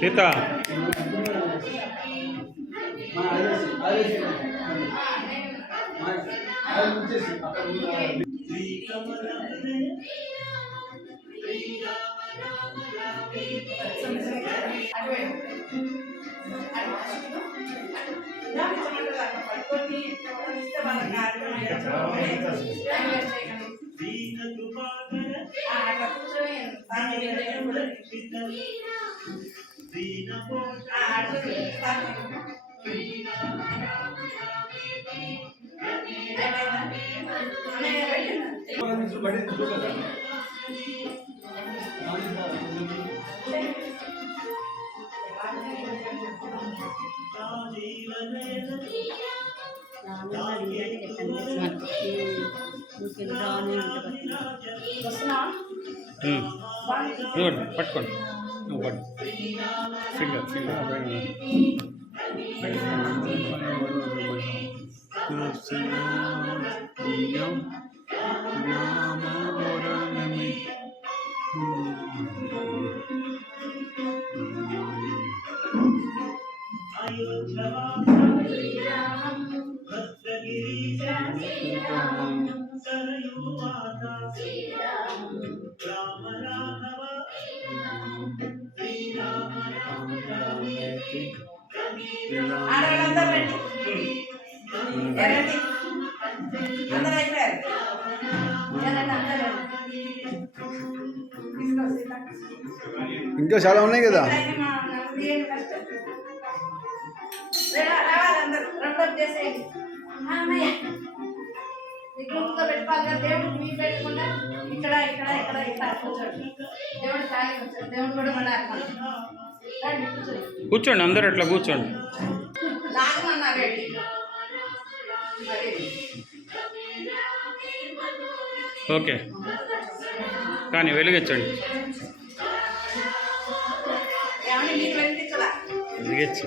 సీత పట్టుకోండి నువ్వు పట్టు ఫింగర్ ఇంకా చాలా ఉన్నాయి కదా. కూర్చోండి, అందరు అట్లా కూర్చోండి. ఓకే, కానీ వెలిగించండి. వెలిగించు